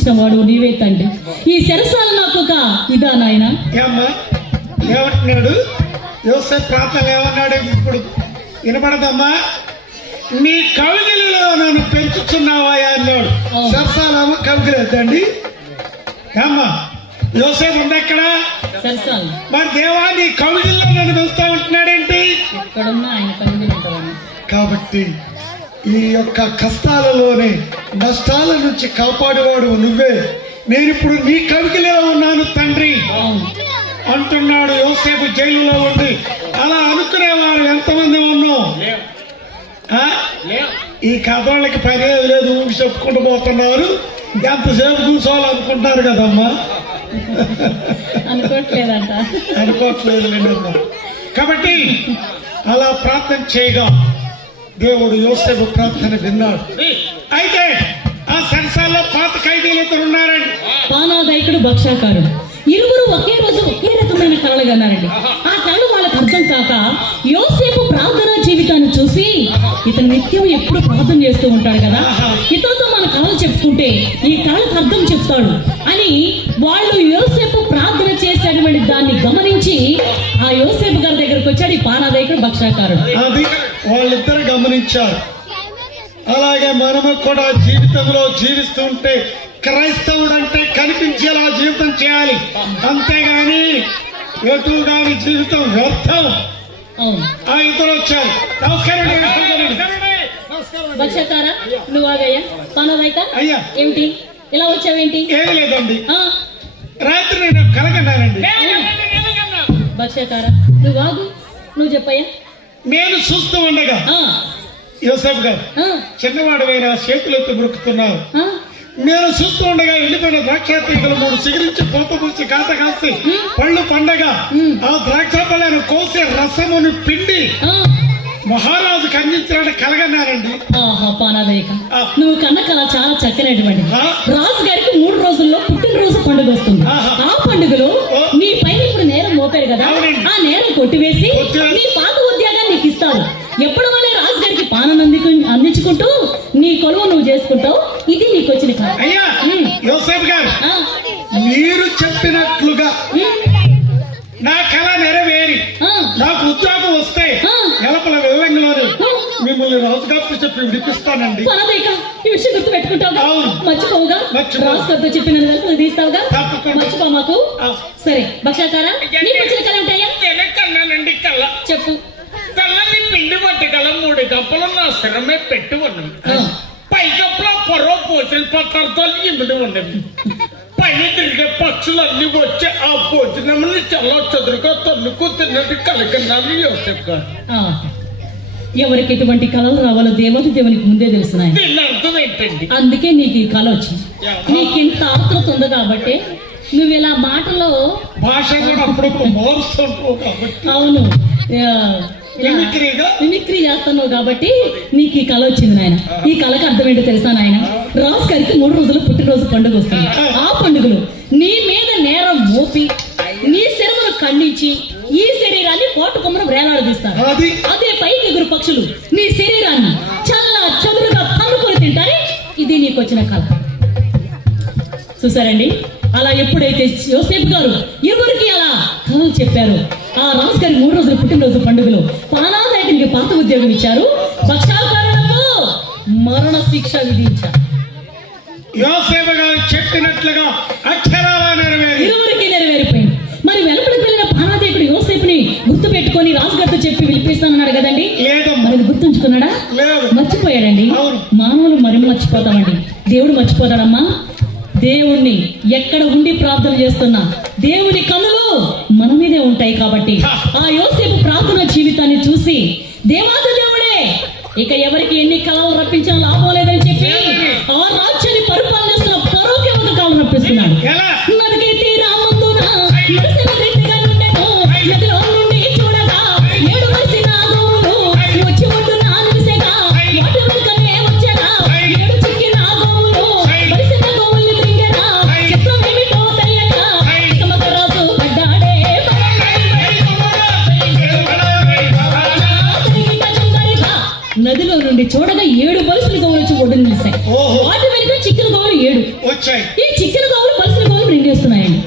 ప్రార్థించిన వాడు నీవే తండ్రి. ఈ శరసాలు నాకు ఒక ఇదా నాయన. ఏమంటున్నాడు యోసేపు ప్రార్థన ఏమన్నాడు? ఇప్పుడు వినపడదమ్మా. నీ కవిగిలిలో నన్ను పెంచుతున్నావా అన్నాడు. సరసాలమ్మ కవిగిలేదండి అమ్మా. యోసేపు ఉంది ఎక్కడ? మరి దేవా నీ కవిగిల్లో నన్ను పెంచుతా ఉంటున్నాడేంటి? ఎక్కడున్నా ఆయన కవిగిలి ఉంటాడు. కాబట్టి ఈ యొక్క కష్టాలలోనే నష్టాల నుంచి కాపాడేవాడు నువ్వే. నేను ఇప్పుడు నీ కవిగిలో ఉన్నాను తండ్రి అంటున్నాడు యోసేపు జైలులో ఉండి. అలా అనుకునేవారు ఎంతమంది ఉన్నాం? ఈ కథలకి పని లేదు, ఊరికి చెప్పుకుంటూ పోతున్నారు. ఎంతసేపు కూర్చోవాలనుకుంటారు కదమ్మా. అనుకోవట్లేదంట, అనుకోవట్లేదు లేదమ్మా. కాబట్టి అలా ప్రార్థన చేయగా దేవుడు యోసేపు ప్రార్థన విన్నాడు. అయితే ఆ సంసారంలో పాత ఖైదీలు ఇద్దరు ఉన్నారండి. పానాదాయకుడు, భక్షాకారుడు. ఇరువురు ఒకే రోజు ఒకే రకమైన కళలు కన్నారండి. ఆ కళలు వాళ్ళకి అర్థం కాక యోసేపు ప్రార్థనా జీవితాన్ని చూసి ఇతను నిత్యం ఎప్పుడు ప్రార్థన చేస్తూ ఉంటాడు కదా, ఇతనితో మన కళలు చెప్పుకుంటే ఈ కళలకు అర్థం చెప్తాడు అని వాళ్ళు యోసేపు ప్రార్థన చేసేటువంటి దాన్ని గమనించి ఆ యోసేపు గారి దగ్గరకు వచ్చాడు ఈ పానాదాయకుడు, భక్షాకారుడు. అది వాళ్ళిద్దరు గమనించారు. అలాగే మనము కూడా జీవితంలో జీవిస్తూ ఉంటే క్రైస్తవుడు అంటే కనిపించేలా జీవితం చేయాలి. అంతేగాని ఎటు గాని జీవితం వ్యర్థం. ఆ ఇద్దరు వచ్చారు. నమస్కారం. భక్షాకారా నువ్వు ఆగయ్యా. పానాదాయక అయ్యా ఏమిటి ఇలా వచ్చావేంటి? ఏమి లేదండి, రాత్రి నేను కలగన్నానండి. భక్షాకారా నువ్వు ఆగు, నువ్వు చెప్పయ్యా. నేను చూస్తూ ఉండగా యోసేపు గారు చిన్నవాడు చేతులెత్తి మురుకుతున్నారు. నేను చూస్తూ ఉండగా వెళ్ళిపోయిన ద్రాక్ష తీగలు 3 సిగిరించి పోత పూసి కాత కాసి పళ్ళు పండగ ఆ ద్రాక్ష పళ్ళను కోసి రసమును పిండి మహారాజుకు అందించడానికి కలగన్నారండి. పానాదాయక నువ్వు కన్న కళ చాలా చక్కనటువంటి. రాజు గారికి 3 రోజుల్లో పుట్టినరోజు పండుగ వస్తుంది. ఆ పండుగలో నీ పైన ఇప్పుడు నేరం మోపారు కదా, ఆ నేరం కొట్టివేసి నీ పాత ఉద్యోగాన్ని నీకు ఇస్తావు. ఎప్పుడు వాళ్ళే రాజుగారికి పాలన అందించుకుంటూ నీ కొలువు నువ్వు చేసుకుంటావు. ఇది నీకు వచ్చిన కళ. అయ్యా యోసేపు గారు, మీరు చెప్పినట్లుగా నా కళ నెరవేరి నాకు ఉద్యోగం వస్తే ఎలపల విధంగా మిమ్మల్ని రాజుగారితో చెప్పి విడిపిస్తానండి. ఈ విషయం గుర్తు పెట్టుకుంటావుగా, మర్చిపోవుగా, రాజుగారితో చెప్పిన తీస్తావుగా, మర్చిపో మాకు. సరే భక్షాకారా నీకు వచ్చిన కళ ఉంటాయా? కన్నానండి కళ. చెప్పు. కళ్ళని పిండి పట్టి కల 3 గంపలు నా స్థిరమే పెట్టి ఉన్నవి. పై గంపలో పొరవ భోజన పత్రాలతో ఇమిడి ఉన్నవి. పైన తిరిగే పక్షులన్నీ వచ్చి ఆ భోజనముని చల్ల చదురుగా తన్నుకు తిన్నట్టు కలిగినారు యోసేపు గారు. ఎవరికి ఎటువంటి కళలు రావాలో దేవత దేవునికి ముందే తెలుస్తున్నాయి. దీని అర్థం ఏంటండి? అందుకే నీకు ఈ కళ వచ్చింది. నీకు ఇంత ఆత్రత ఉంది కాబట్టి నువ్వు ఇలా మాటలో భాష కూడా అప్పుడప్పుడు మారుస్తుంటావు కాబట్టి. అవును, మిమిక్రీ చేస్తున్నావు కాబట్టి నీకు ఈ కళ వచ్చింది నాయన. ఈ కళకు అర్థం ఏంటో తెలుసా నాయన? రాజు గారికి 3 రోజులు పుట్టినరోజు పండుగ వస్తుంది. ఆ పండుగలో నీ మీద నేరం మోపి నీ శరీరం ఖండించి ఈ శరీరాన్ని కోట కొమ్మను వేలాడదీస్తారు. అదే పైకి ఎగురు పక్షులు నీ శరీరాన్ని చదురుగా తన్నుకొని తింటారే. ఇది నీకు వచ్చిన కళ. చూసారండి, అలా ఎప్పుడైతే యోసేపు గారు ఇరువురికి అలా కళలు చెప్పారు, ఆ రాజు గారి 3 రోజుల పుట్టినరోజు పండుగలో పానాదాయకునికి పాత ఉద్యోగం ఇచ్చారు, భక్షాకారులకు మరణ శిక్ష విధించారు. యోసేపు గారు చెప్పినట్లుగా అక్షరాలా నెరవేరి ఇరువురికి నెరవేరిపోయింది. మరి వెలుపలికి వెళ్ళిన పానాదాయకుడు యోసేపుని గుర్తు పెట్టుకొని రాజుగారితో చెప్పి పిలిపిస్తానన్నాడు కదండి. మరి గుర్తుంచుకున్నాడా? మర్చిపోయాడండి. మానవులు మరి మర్చిపోతామండి, దేవుడు మర్చిపోతాడమ్మా. దేవుణ్ణి ఎక్కడ ఉండి ప్రార్థన చేస్తున్నా దేవుని కన్నులు మన మీదే ఉంటాయి. కాబట్టి ఆ యోసేపు ప్రార్థన జీవితాన్ని చూసి దేవాది దేవుడే ఇక ఎవరికి ఎన్ని కళలు రప్పించిన లాభం లేదని చెప్పి ఆ రాజ్యాన్ని పరిపాలన చేస్తున్న ఫరోకి ఒక కళ రప్పిస్తున్నాడు. నదికి రామందున నదిలో నుండి చూడగా 7 వలసిన గోవులు వచ్చి ఉంటున్న నిలిసెగా వాటి వెనుకనే వచ్చగా 7 చిక్కిన గోవులు వలసిన గోవుల్ని తింగెగా చిత్రమేమిటో తెలియక ఇకమక రాజు పడ్డాడే. నదిలో నుండి చూడగా 7 వలసిన గోవులు వచ్చి ఒడ్డు నిలిసాయి. వాటి వెనుక చిక్కిన గోవులు 7. వచ్చాయి. ఈ చిక్కులు గోవులు బలిసిన గోవులు మింగేస్తున్నాయండి.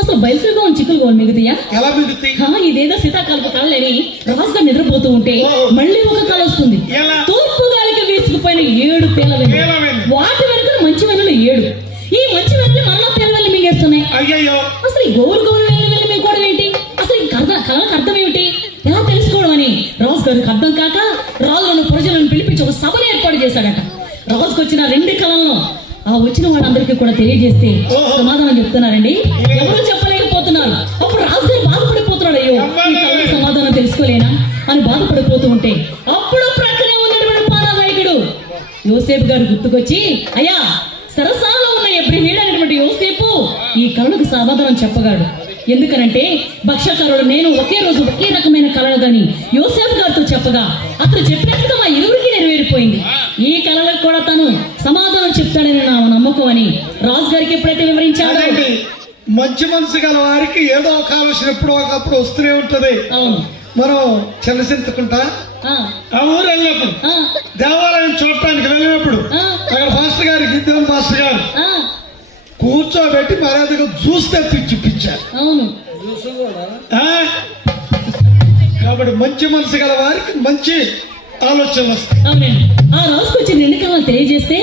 అసలు బలిసిన గోవులు చిక్కులు గోవులు మిగుతాయా? ఎలా మిగుతాయి? ఇదేదో సీతాకాలపు కళ్ళని రాజుగా నిద్రపోతూ ఉంటే మళ్ళీ ఒక కళ వస్తుంది. ఎలా? తూర్పు గాలికి వేసుకుపోయిన 7 పేలవెల్లి, వాటి వెనుక మంచి వెన్నులు 7. ఈ మంచి వెన్నులు మళ్ళా పేలవెల్లి మింగేస్తున్నాయి. అయ్యయ్యో, అసలు ఈ గోవులు వెళ్ళి మింగోవడం ఏంటి? అసలు ఈ కళకు అర్థం ఏమిటి? ఎలా తెలుసుకోవడం అని రాజు గారికి అర్థం కాక రాజులను ప్రజలను పిలిపించి ఒక సభను ఏర్పాటు చేశాడట. రాజుకు వచ్చిన 2 కళలను ఆ వచ్చిన వాళ్ళందరికీ కూడా తెలియజేస్తే సమాధానం చెప్తున్నారండి. ఎవరు చెప్పలేకపోతున్నారు. అప్పుడు రాజుగారు బాధపడిపోతున్నాడు. అయ్యో, ఈ కళకు సమాధానం తెలుసుకోలేనా అని బాధపడిపోతూ ఉంటే అప్పుడు ప్రక్కనే ఉన్నటువంటి పానానాయకుడు యోసేపు గారు గుర్తుకొచ్చి, అయ్యా, సరసాలో ఉన్న ఎబ్రహీముడు అనేటువంటి యోసేపు ఈ కళకు సమాధానం చెప్పగాడు. ఎందుకనంటే భక్ష్యకారుడు నేను ఒకే రోజు ఒకే రకమైన కళలు కానీ యోసేపు గారితో చెప్పగా అతను చెప్పినట్టుగా మా ఇరువురికి నెరవేరిపోయింది. ఈ కళలకు కూడా తను సమాధానం చెప్తాడని నా నమ్మకం అని రాజు గారికి ఎప్పుడైతే వివరించాడో, మంచి మనసు గల వారికి ఏదో ఒక ఆలోచన ఎప్పుడో ఒకప్పుడు వస్తూనే ఉంటది. అవును, మనం చిన్నసింతుకుంటా ఆ ఊరు వెళ్ళినప్పుడు దేవాలయం చూడటానికి వెళ్ళినప్పుడు అక్కడ మాస్టర్ గారు గిద్దెల మాస్టర్ గారు కూర్చోబెట్టి మర్యాదగా జ్యూస్ తెప్పించారు. అవును, కాబట్టి మంచి మనసు గల వారికి మంచి ఆలోచనలు వస్తాయి. అవునండి. ఆ రోజుకి వచ్చిన 2 కళలు తెలియజేస్తే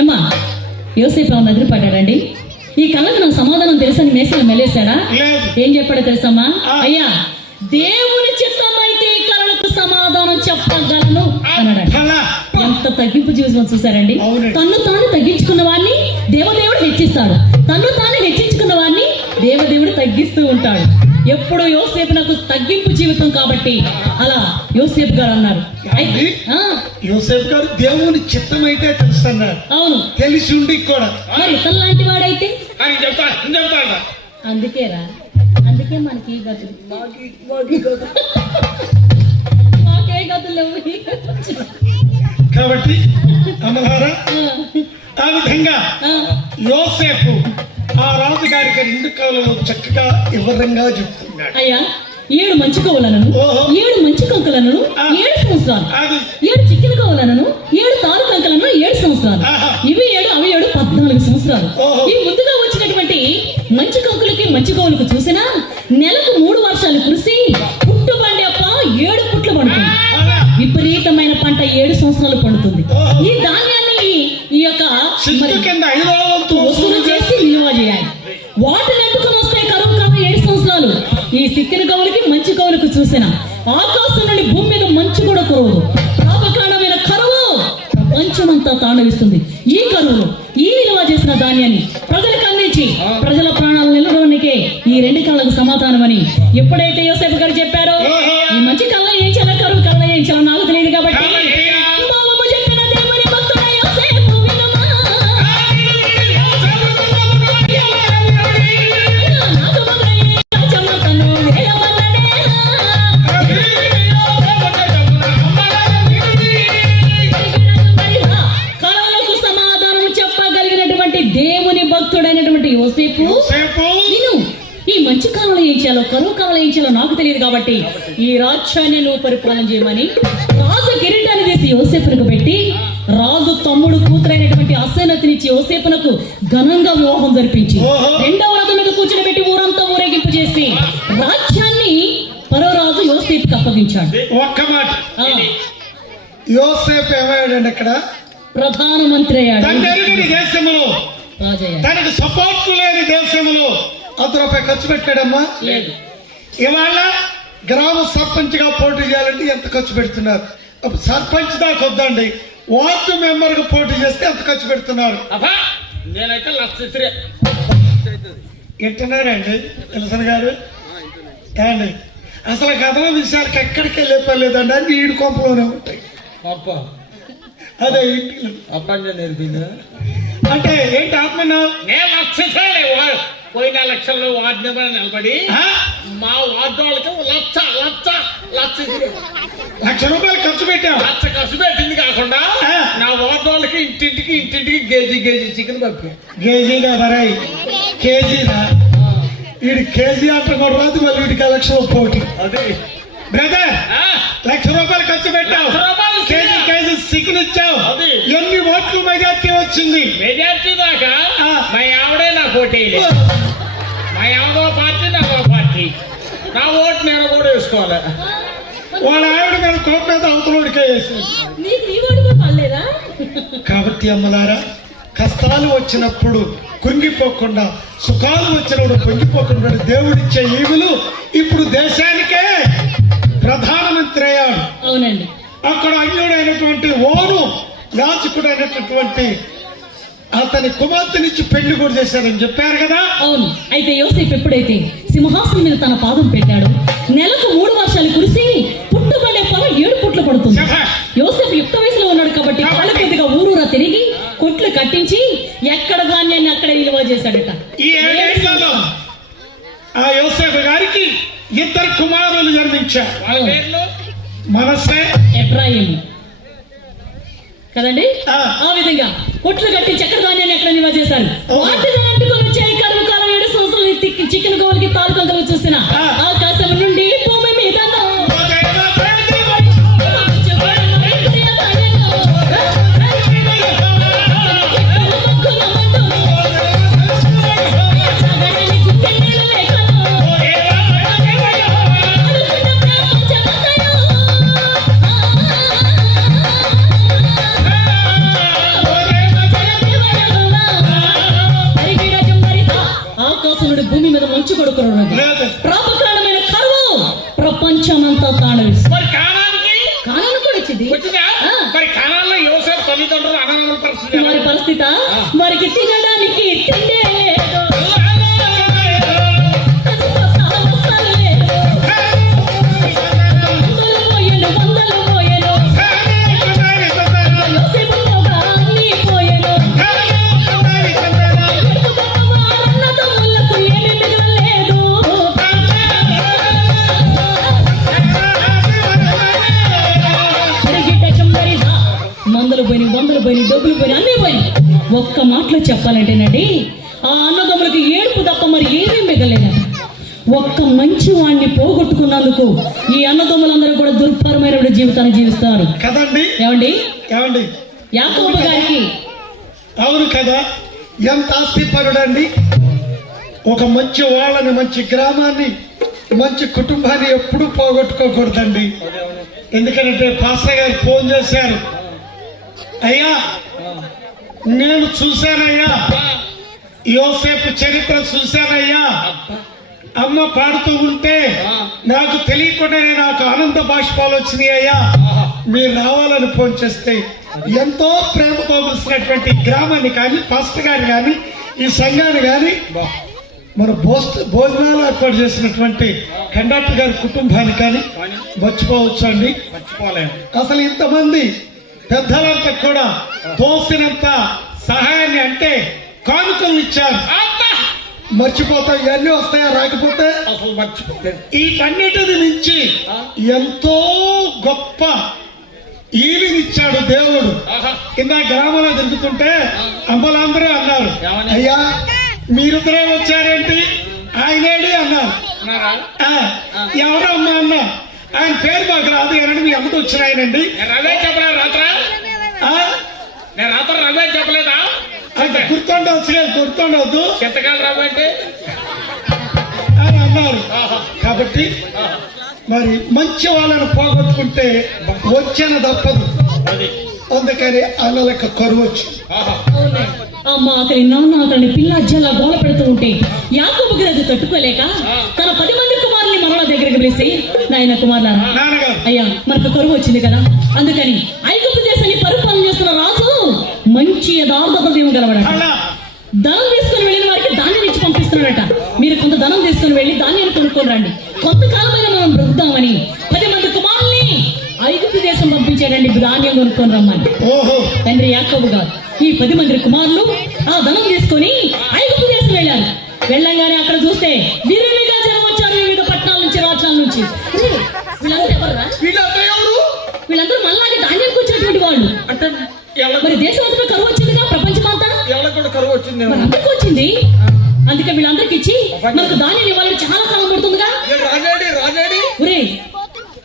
ఏమ్మా యోసేపు ఏమన్నా ఎదురుపడ్డాడండి? ఈ కళకు నాకు సమాధానం తెలుసని మేసలు మెలేశాడా? ఏం చెప్పాడో తెలుసమ్మా? అయ్యా, దేవుని చిత్తం అయితే ఈ కళలకు సమాధానం చెప్పగలను అన్నాడు. ఎంత తగ్గింపు జీవితం చూసారండి. తన్ను తాను తగ్గించుకున్న వాడిని దేవదేవుడు హెచ్చిస్తాడు, తన్ను తాను హెచ్చించుకున్న వాడిని దేవదేవుడు తగ్గిస్తూ ఉంటాడు. ఎప్పుడు యోసేపు నాకు తగ్గింపు జీవితం కాబట్టి అలా యోసేపు గారు అన్నారు. యోసేపు గారు దేవుని చిత్తం అయితే తెలుస్తున్నారు. అవును, తెలిసి ఉండి కూడా మరి ఇతను లాంటి వాడైతే చెప్తాడా? అందుకేరా, అందుకే మనకి గతులు మాకే గతులు లేవు. కాబట్టి అమ్మగారా ఆ విధంగా యోసేపు ఆ రాజుగారికి 2 కళలు చక్కగా వివరంగా చెప్తున్నాడు. అయ్యా, 7 మంచి కవులను 7 మంచి కంకులను 7 సంవత్సరాలు, 7 చిక్కిన కవులను 7 తారు కంకులను 7 సంవత్సరాలు, ఇవి 7 అవి 7 14 సంవత్సరాలు. ఈ ముందుగా వచ్చినటువంటి మంచి కంకులకి మంచి కవులకు చూసినా నెలకు 3 వర్షాలు కురిసి పుట్టుబండి అప్ప 7 పుట్లు పండుతుంది. విపరీతమైన పంట 7 సంవత్సరాలు పండుతుంది. ఈ ధాన్యాన్ని ఈ యొక్క వసూలు చేసి నిల్వ చేయాలి. వాటిని ఎందుకు వస్తాయి కరువు కాలం 7 సంవత్సరాలు. ఈ సిక్కిన కవులకి మంచి కవులకు చూసిన ఆకాశం నుండి భూమి మీద మంచు కూడా కురవదు. ప్రాపకాండమైన కరువు ప్రపంచమంతా తాండవిస్తుంది. ఈ కరువులో ఈ నిల్వ చేసిన ధాన్యాన్ని ప్రజలకు అందించి ప్రజల ప్రాణాలు నిలవడానికే ఈ 2 కళ్ళకు సమాధానం అని ఎప్పుడైతే యోసేపు గారు చెప్పారో, ఈ మంచి కళ్ళ ఏం చేయాలో కరువు కళ్ళ ఏం చేయాలో నాకు తెలియదు కాబట్టి దేవుని భక్తుడైనటువంటి యోసేపు నేను ఈ మంచి కాలంలో ఏం చేయాలో కరువు కాలంలో ఏం చేయాలో నాకు తెలియదు కాబట్టి ఈ రాజ్యాన్ని నువ్వు పరిపాలన చేయమని రాజు కిరీటాన్ని తీసి యోసేపునకు పెట్టి రాజు తమ్ముడు కూతురైనటువంటి అసైనతినిచ్చి యోసేపునకు ఘనంగా వివాహం జరిపించి 2వ రథం మీద కూర్చోబెట్టి ఊరంతా ఊరేగింపు చేసి రాజ్యాన్ని పరో రాజు యోసేపుకి అప్పగించాడు. ఒక్క మాట, యోసేపు ఏమయ్యాడండి? అక్కడ ప్రధానమంత్రి అయ్యాడు. తనకు సపోర్ట్ లేని దేశంలో ₹1 ఖర్చు పెట్టాడమ్మా. ఇవాళ గ్రామ సర్పంచ్ గా పోటీ చేయాలంటే ఎంత ఖర్చు పెడుతున్నారు? అప్పుడు సర్పంచ్ దాకా వద్దండి, వార్డు మెంబర్ గా పోటీ చేస్తే ఎంత ఖర్చు పెడుతున్నారు? నేనైతే వింటున్నారండి తెలుసన్ గారు? అండి అసలు కథల విషయాలకు ఎక్కడికి వెళ్ళే పని లేదండి, అన్ని ఈడు కొంపలోనే ఉంటాయి. అదే నేర్పిందా అంటే ఏంటి ఆత్మన్నా? నేను పోయిన ఎలక్షన్ లో వార్డు మెంబర్ నిలబడి మా వార్డు వాళ్ళకి ₹1,00,000 ఖర్చు పెట్టాం. ఖర్చు పెట్టింది కాకుండా నా వార్డు వాళ్ళకి ఇంటింటికి కేజీ చికెన్ పంపి. కేజీ కాదరా, కేజీనా? వీడి కేజీ అంటే కూడా రాదు, మళ్ళీ వీడికి ఎలక్షన్ పోటీ. అదే బ్రదర్ ₹1,00,000 ఖర్చు పెట్టావు, కేజీ చికెన్ ఇచ్చావు, అది. ఎన్ని ఓట్లు మెజార్టీ వచ్చింది? మెజార్టీ దాకా ఆ. మా ఆవిడే నా పోటీ మా ఆవిడో పార్టీ నాదో పార్టీ, నా ఓటు నేను కూడా వేసుకోవాలి. వాళ్ళ ఆవిడ మీద కోపేత అవతలోడికే వేసింది. నీకు నీ ఓటు కూడా పడలేదా? కాబట్టి అమ్మలారా, కష్టాలు వచ్చినప్పుడు కుంగిపోకుండా, సుఖాలు వచ్చినప్పుడు పొంగిపోకుండా దేవుడిచ్చే ఈవులు ఇప్పుడు దేశానికే ప్రధానమంత్రి అయ్యాడు. అవునండి. అక్కడ అన్యుడైనటువంటి ఓను యాజకుడైనటువంటి అతని కుమార్తెనిచ్చి పెళ్లి కూడా చేశారని చెప్పారు కదా. అవును. అయితే యోసేపు ఎప్పుడైతే సింహాసనం మీద తన పాదం పెట్టాడు, నెలకు 3 వర్షాలు కురిసి పుట్టుబడే పొల 7 పుట్లు పడుతుంది. యోసేపు యుక్త వయసులో ఉన్నాడు కాబట్టి కాళ్ళ కొద్దిగా ఊరూరా తిరిగి కొట్లు కట్టించి ఎక్కడ ధాన్యాన్ని అక్కడ నిల్వ చేశాడట. ఈ 7 ఏళ్లలో ఆ యోసేపు గారికి 2 కుమారులు జన్మించారు. వాళ్ళ పేర్లు మనస్సే, ఎఫ్రాయిం కదండి. ఆ. ఆ విధంగా కొట్లు కట్టి చక్కెర ధాన్యాన్ని ఎక్కడ నిల్వ చేశారు. అవును. వాటిని అంటుకొని వచ్చాయి కరువు కాలం 7 సంవత్సరాలు చికెన్ గోల్కి తాలూకంతలు చూసిన ఆ. ఆకాశం నుండి భూమి మీద ఆకాశనుడి భూమి మీద మంచు కొడుకున్నది. లేదు. ప్రాపకాలమైన కరువు ప్రపంచమంతా తాళవేసి మరి కానానికి కాలం కూడా వచ్చింది. వచ్చిందా? ఆ. మరి కానాల్లో యోసేపు తల్లిదండ్రులు అన్నదమ్ముల పరిస్థితి వారి పరిస్థితి వారికి తినడానికి తిండే లేదు. వందలు పోయేను. యోసేపు పోగా అన్నీ పోయేను. అన్నదమ్ములకు ఏమీ మిగలలేదు. అడిగిట చెంబరిదా. మందులు పోయినాయి, వందలు పోయినాయి, డబ్బులు పోయినాయి, అన్నీ పోయినాయి. ఒక్క మాటలో చెప్పాలంటేనండి, ఆ అన్నదమ్ములకు ఏడుపు తప్ప మరి ఏమీ మిగలేదట. ఒక్క మంచి వాడిని పోగొట్టుకున్నందుకు ఈ అన్నదమ్ములందరూ కూడా దుర్భరమైన జీవితాన్ని జీవిస్తారు కదండి. ఏమండి. ఏమండి? యాకోబు గారికి అవును కదా. ఎంత ఆస్తిపరుడండి. ఒక మంచి వాళ్ళని, మంచి గ్రామాన్ని, మంచి కుటుంబాన్ని ఎప్పుడూ పోగొట్టుకోకూడదండి. ఎందుకంటే పాస్టర్ గారు ఫోన్ చేశారు, అయ్యా నేను చూశానయ్యా, యోసేపు చరిత్ర చూశానయ్యా, అమ్మ పాడుతూ ఉంటే నాకు తెలియకుండానే నాకు ఆనంద బాష్పాలు వచ్చినాయి అయ్యా, మీరు రావాలని ఫోన్ చేస్తే ఎంతో ప్రేమతో పిలిచినటువంటి గ్రామాన్ని కానీ, పాస్టర్ గారు కానీ, ఈ సంఘాన్ని కానీ, మన భోజనాలు ఏర్పాటు చేసినటువంటి కండక్టర్ గారి కుటుంబాన్ని కానీ మర్చిపోవచ్చు అండి. మర్చిపోలేము. అసలు ఇంతమంది పెద్దలంతా కూడా తోసినంత సహాయాన్ని, అంటే కానుకలు ఇచ్చారు. అబ్బా! మర్చిపోతాం. ఇవన్నీ వస్తాయా? రాకపోతే అసలు మర్చిపోతే వీటన్నిటిని మించి ఎంతో గొప్ప ఈవినిచ్చాడు దేవుడు. ఆహా. కింద గ్రామంలో తిరుగుతుంటే అమ్మలందరూ అన్నారు, ఏమని? అయ్యా మీరిద్దరే వచ్చారేంటి, ఆయనేడి అన్నారు. ఉన్నారా? ఎవరు అమ్మా అన్నా, ఆయన పేరు మాకు రాదు కానీ మీ అమ్మతో వచ్చిన ఆయనండి. నేను రవే చెప్పలేదు రాత్రా, ఆ, నేను రాత్ర రవే చెప్పలేదా? అంటే గుర్తుండవద్దు చింతకాయలు రవ్వ అంటే అని అన్నారు. ఆహా. కాబట్టి ఆహా. మరి మంచి వాళ్ళని పోగొట్టుకుంటే వచ్చేన తప్పదు. అది. అందుకని అన్నలకు కరువు వచ్చింది. ఆహా. అమ్మ ఆకలి, నాన్న ఆకలిని పిల్ల అజ్జలా గోల పెడుతూ ఉంటే యాకోబుకి అది తట్టుకోలేక తన 10 మంది కుమారుల్ని మరల దగ్గరికి పిలిచి, నాయన కుమారులారా, నాన్నగారు అయ్యా మనకు కరువు వచ్చింది కదా, అందుకని ఐగుప్తు దేశాన్ని పరిపాలన చేస్తున్న రాజు మంచి యథార్థ హృదయం గలవాడట. అలా ధనం తీసుకుని వెళ్ళిన వారికి ధాన్యం ఇచ్చి పంపిస్తున్నాడట. మీరు కొంత ధనం తీసుకుని వెళ్ళి ధాన్యాన్ని కొనుక్కొని రండి, కొంతకాలమైన మనం బ్రతుకుదామని 10 మంది కుమారుల్ని ఐగుప్తు దేశం పంపించాడండి ధాన్యం కొనుక్కొని రమ్మని. ఓహో, తండ్రి యాకోబు గారు ఈ 10 మంది కుమారులు ఆ ధనం తీసుకొని ఐగుప్తు దేశం వెళ్ళారు. వెళ్ళంగానే అక్కడ చూస్తే విరివిగా జనం వచ్చారు, వివిధ పట్టణాల నుంచి, రాజ్యాల నుంచి. వీళ్ళందరూ ఎవర్రా? వీళ్ళంతా ఎవరు? వీళ్ళందరూ మళ్ళీ ధాన్యానికి వచ్చినటువంటి వాళ్ళు. అంటే మరి దేశం అంతా కరువు వచ్చిందిగా, ప్రపంచమంతా ఎవరికి కూడా కరువు వచ్చింది. మరి అందరికి వచ్చింది. అందుకే వీళ్ళందరికి ఇచ్చి మనకు ధాన్యం ఇవ్వాలని చాలా కాలం పడుతుందిగా. రాజాడి ఒరే,